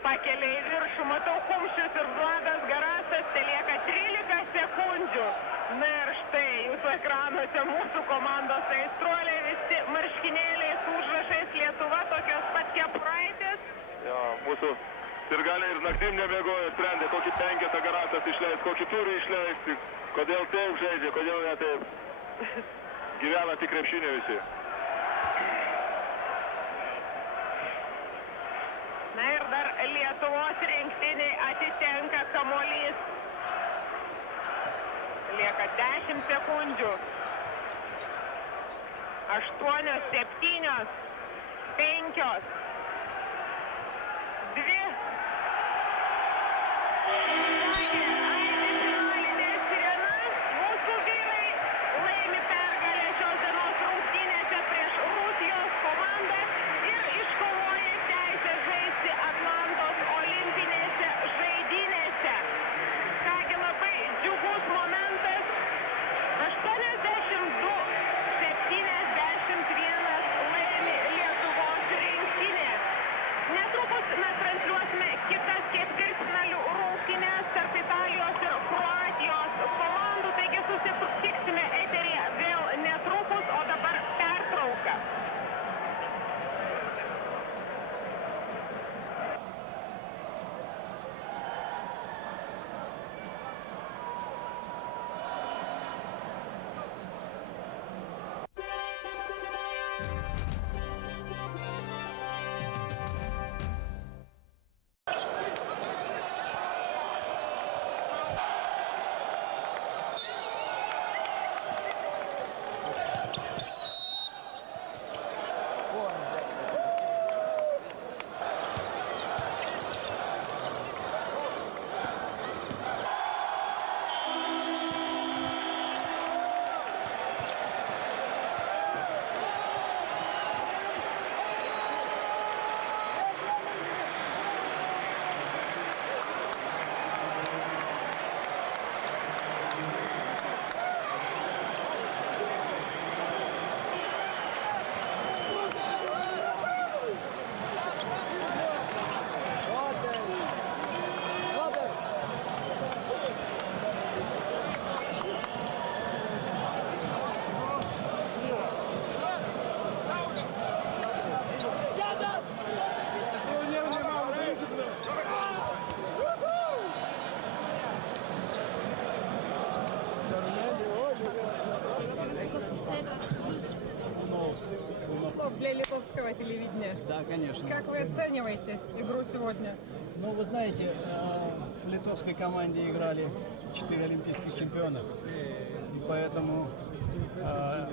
Pakelia į viršų, matau Kumščius ir Vladas Garasas, tai lieka 13 sekundžių. Na ir štai jūsų ekranuose mūsų komandos aistruoliai, visi marškinėliai su užrašais Lietuva, tokios pat kepuraitės. Jo, mūsų sirgaliai ir naktim nemiegojo, sprendė, kokį penketą Garasas išleis, kokį turi išleisti, kodėl taip žaidžia, kodėl ne taip. Gyvena tik krepšinė visi. Na ir dar Lietuvos rinktiniai atitenka kamuolys. Lieka 10 sekundžių. 8, 7, 5, 2. Finalinė sirena. Mūsų vyrai laimi pergalę šios dienos rungtynėse prieš Rusijos komandą ir iškovoja teisę žaisti Atlantos olimpinėse žaidynėse. Kągi, labai džiugus momentas. 82-71 laimi Lietuvos rinktinė. Netrukus mes transliuosime kitas ketvirtfinalių rungtynes. литовского телевидения. Да, конечно. Как вы оцениваете игру сегодня? Ну, вы знаете, в литовской команде играли 4 олимпийских чемпиона. И поэтому,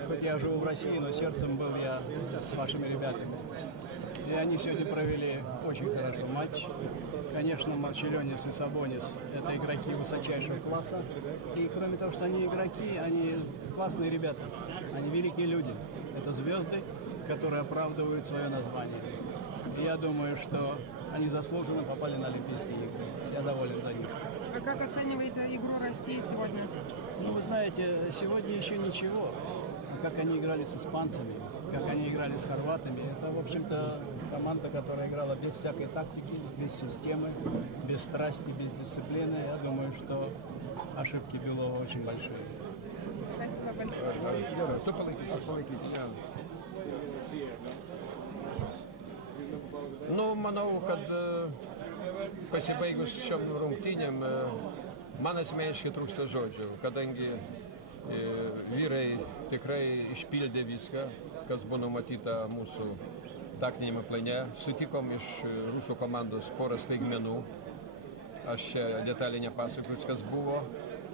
хоть я живу в России, но сердцем был я с вашими ребятами. И они сегодня провели очень хорошо матч. Конечно, Марчелионис и Сабонис – это игроки высочайшего класса. И кроме того, что они игроки, они классные ребята. Они великие люди. Это звезды, которые оправдывают свое название. И я думаю, что они заслуженно попали на Олимпийские игры. Я доволен за них. А как оцениваете игру России сегодня? Ну, вы знаете, сегодня еще ничего. Как они играли с испанцами, как они играли с хорватами. Это, в общем-то, команда, которая играла без всякой тактики, без системы, без страсти, без дисциплины. Я думаю, что ошибки Белова очень большие. Спасибо большое. Nu, manau, kad pasibaigus šiom rungtynėm man asmeniškai trūksta žodžių, kadangi vyrai tikrai išpildė viską, kas buvo numatyta mūsų taktinėme plane. Sutikom iš rusų komandos porą staigmenų. Aš čia detaliai nepasakosiu, kas buvo.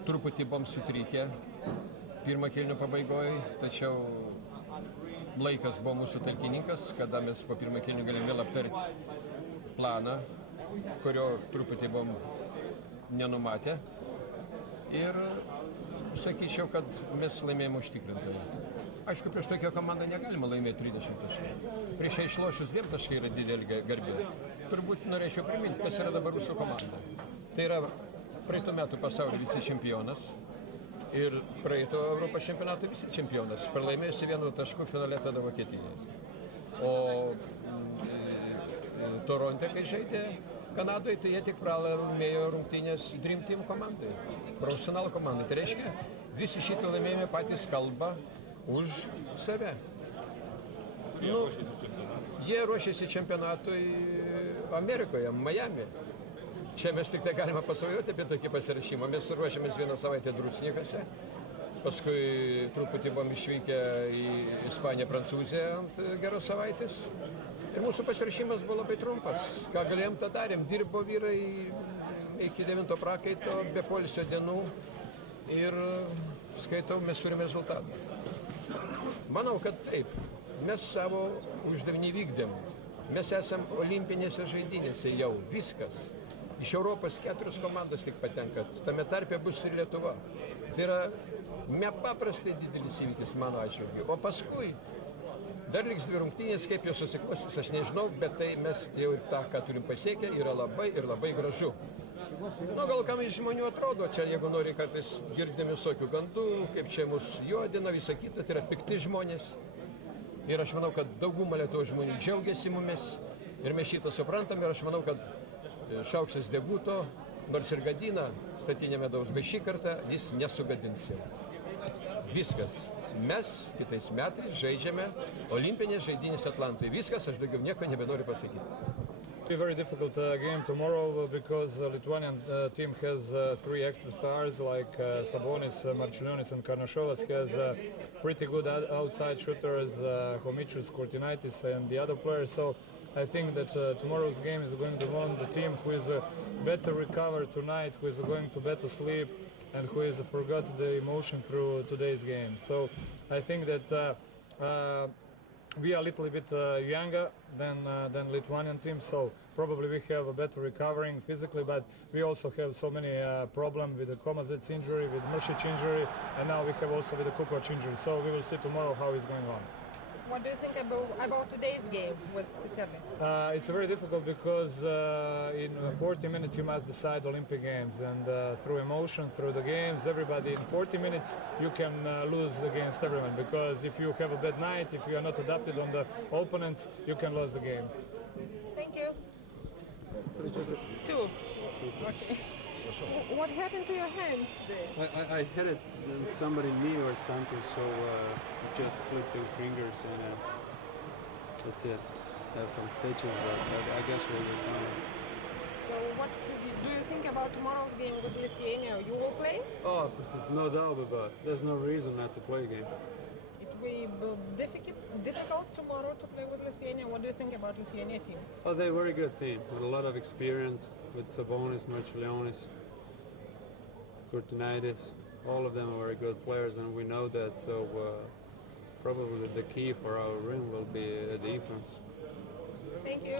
Truputį buvom sutrikę pirmą kėlinio pabaigoje, tačiau laikas buvo mūsų talkininkas, kada mes po pirmą kėlinio galėjome vėl aptarti planą, kurio truputį buvom nenumatę. Ir sakyčiau, kad mes laimėjome užtikrintai. Aišku, prieš tokią komandą negalima laimėti 30 taškų. Prieš išlošius 2 taškai yra didelė garbė. Turbūt norėčiau priminti, kas yra dabar rusų komanda. Tai yra praeitų metų pasaulio vicečempionas ir praeito Europos čempionato vicečempionas. Pralaimėjusi 1 tašku finale tada Vokietijai. O Toronte, kai žaidė Kanadoje, tai jie tik pralaimėjo rungtynės Dream Team komandai, profesionalų komandai. Tai reiškia, visi šitie laimėjimai patys kalba už save. Nu, jie ruošiasi čempionatui Amerikoje, Miami. Čia mes tik tai galime pasvajoti apie tokį pasirašymą. Mes ruošiamės 1 savaitę Druskininkose, paskui truputį buvom išvykę į Ispaniją, Prancūziją ant geros savaitės. Ir mūsų pasirašymas buvo labai trumpas. Ką galėjom, tą darėm. Dirbo vyrai iki 9 prakaito, be poilsio dienų. Ir skaitau, mes turime rezultatą. Manau, kad taip. Mes savo uždavinį vykdėm. Mes esam olimpinėse žaidynėse jau. Viskas. Iš Europos 4 komandos tik patenka. Tame tarpe bus ir Lietuva. Tai yra nepaprastai didelis įvykis mano atžvilgiu. O paskui dar liks 2 rungtynės, kaip jos susiklostys, aš nežinau, bet tai mes jau ir tą, ką turim pasiekę, yra labai ir labai gražu. Nu, gal kam iš žmonių atrodo, čia jeigu nori kartais girdėm visokių gandų, kaip čia mus juodina, visą kitą, tai yra pikti žmonės. Ir aš manau, kad dauguma Lietuvos žmonių džiaugiasi mumis ir mes šitą suprantam ir aš manau, kad Šaukštas deguto, nors ir gadina statinę medaus, bet šį kartą jis nesugadins jau. Viskas. Mes kitais metais žaidžiame olimpinės žaidynės Atlantoje. Viskas, aš daugiau nieko nebenoriu pasakyti. It'll be a very difficult game tomorrow because the Lithuanian team has 3 extra stars like Sabonis, Marčiulionis and Karnašovas, has pretty good outside shooters, Homičius, Kurtinaitis and the other players. So I think that tomorrow's game is going to win the team who is better recovered tonight, who is going to better sleep and who has forgot the emotion through today's game. So I think that we are a little bit younger than Lithuanian team, so probably we have a better recovering physically, but we also have so many problems with the Komazets injury, with Mršić injury, and now we have also with the Kukoc injury. So we will see tomorrow how it's going on. What do you think about today's game with Stephen? It's very difficult because in 40 minutes you must decide Olympic Games, and through emotion, through the games, everybody in 40 minutes you can lose against everyone, because if you have a bad night, if you are not adapted on the opponents, you can lose the game. Thank you. 2. Okay. What happened to your hand today? I hit it and somebody, me or Santos, so just split 2 fingers and that's it. I have some stitches, but I guess we'll be fine. So what do you think about tomorrow's game with Lithuania? You will play? Oh, no doubt, but there's no reason not to play a game. It be difficult tomorrow to play with Lithuania? What do you think about Lithuania team? Oh, they're a very good team with a lot of experience with Sabonis, Marčiulionis, Kurtinaitis. All of them are very good players, and we know that. So probably the key for our win will be defense. Thank you.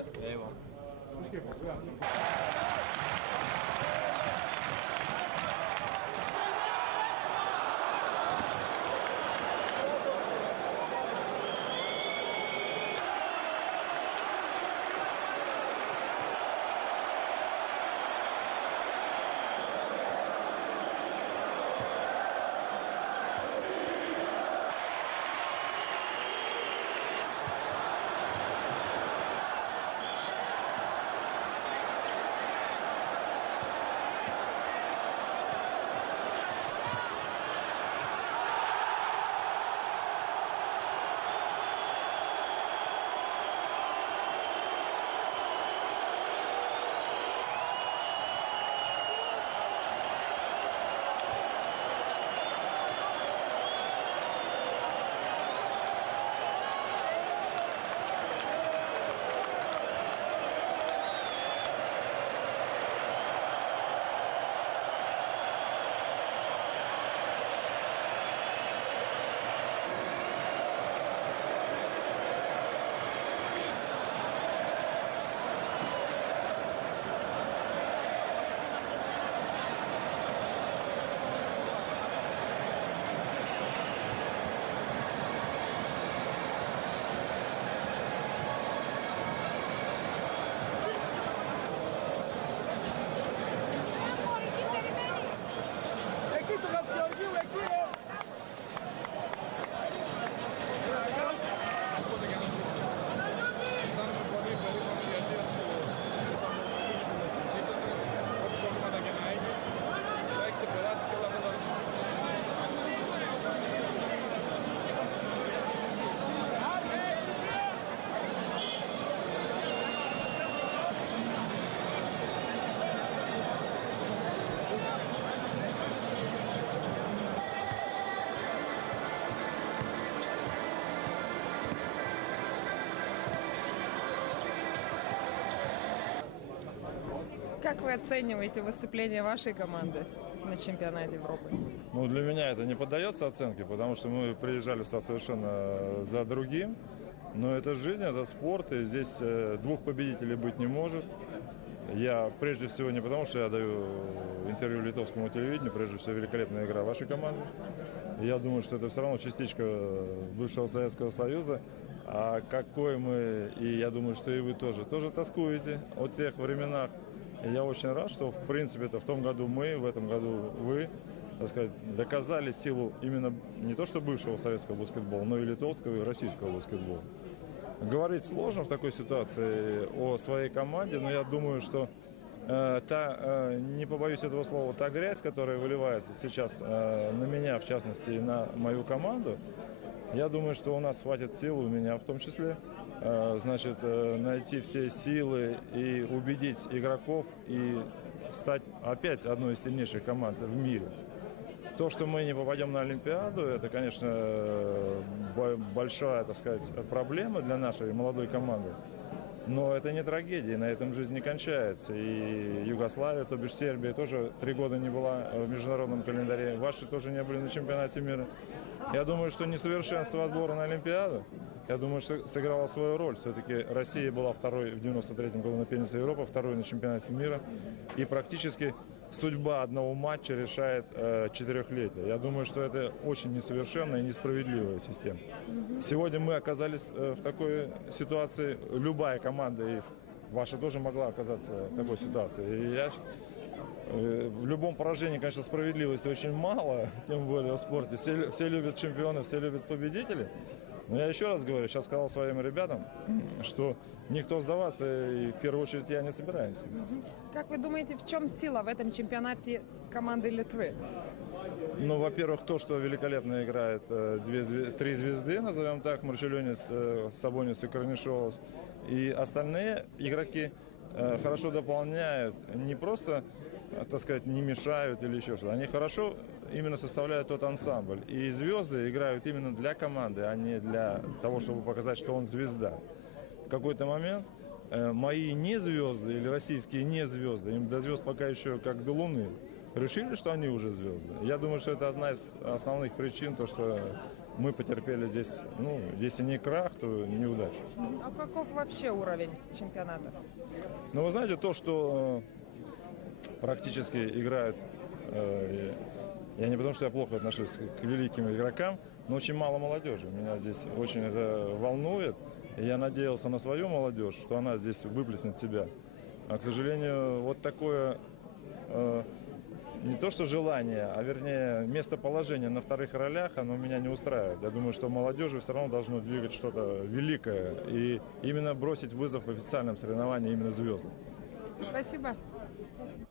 Как вы оцениваете выступление вашей команды на чемпионате Европы? Ну, для меня это не поддается оценке, потому что мы приезжали сюда совершенно за другим. Но это жизнь, это спорт, и здесь двух победителей быть не может. Я прежде всего не потому, что я даю интервью литовскому телевидению, прежде всего великолепная игра вашей команды. Я думаю, что это все равно частичка бывшего Советского Союза. А какой мы, и я думаю, что и вы тоже тоскуете о тех временах. И я очень рад, что в принципе-то в том году мы, в этом году вы, так сказать, доказали силу именно не то что бывшего советского баскетбола, но и литовского, и российского баскетбола. Говорить сложно в такой ситуации о своей команде, но я думаю, что не побоюсь этого слова, та грязь, которая выливается сейчас на меня, в частности, и на мою команду, я думаю, что у нас хватит сил, у меня в том числе, значит, найти все силы и убедить игроков и стать опять одной из сильнейших команд в мире. То, что мы не попадем на Олимпиаду, это, конечно, большая, так сказать, проблема для нашей молодой команды. Но это не трагедия, на этом жизнь не кончается. И Югославия, то бишь Сербия, тоже 3 года не была в международном календаре. Ваши тоже не были на чемпионате мира. Я думаю, что несовершенство отбора на Олимпиаду, я думаю, что сыграло свою роль. Все-таки Россия была второй в 93-м году на первенстве Европы, второй на чемпионате мира. И практически судьба одного матча решает 4-летие. Я думаю, что это очень несовершенная и несправедливая система. Сегодня мы оказались в такой ситуации, любая команда, и ваша тоже могла оказаться в такой ситуации. И в любом поражении, конечно, справедливости очень мало, тем более в спорте. Все любят чемпионов, все любят победителей. Но я еще раз говорю, сейчас сказал своим ребятам, что никто сдаваться, и в первую очередь я не собираюсь. Как вы думаете, в чем сила в этом чемпионате команды Литвы? Ну, во-первых, то, что великолепно играет 3 звезды, назовем так, Марčiulionis, Sabonis и Karnišovas. И остальные игроки хорошо дополняют не просто так сказать, не мешают или еще что-то. Они хорошо именно составляют тот ансамбль. И звезды играют именно для команды, а не для того, чтобы показать, что он звезда. В какой-то момент мои не звезды или российские не звезды, им до звезд пока еще как до Луны, решили, что они уже звезды. Я думаю, что это одна из основных причин, то, что мы потерпели здесь, ну, если не крах, то неудачу. А каков вообще уровень чемпионата? Ну, вы знаете, то, что практически играют, я не потому, что я плохо отношусь к великим игрокам, но очень мало молодежи. Меня здесь очень это волнует. И я надеялся на свою молодежь, что она здесь выплеснет себя. А, к сожалению, вот такое не то что желание, а вернее местоположение на вторых ролях, оно меня не устраивает. Я думаю, что молодежи все равно должно двигать что-то великое и именно бросить вызов в официальном соревновании именно звездам. Спасибо. Спасибо.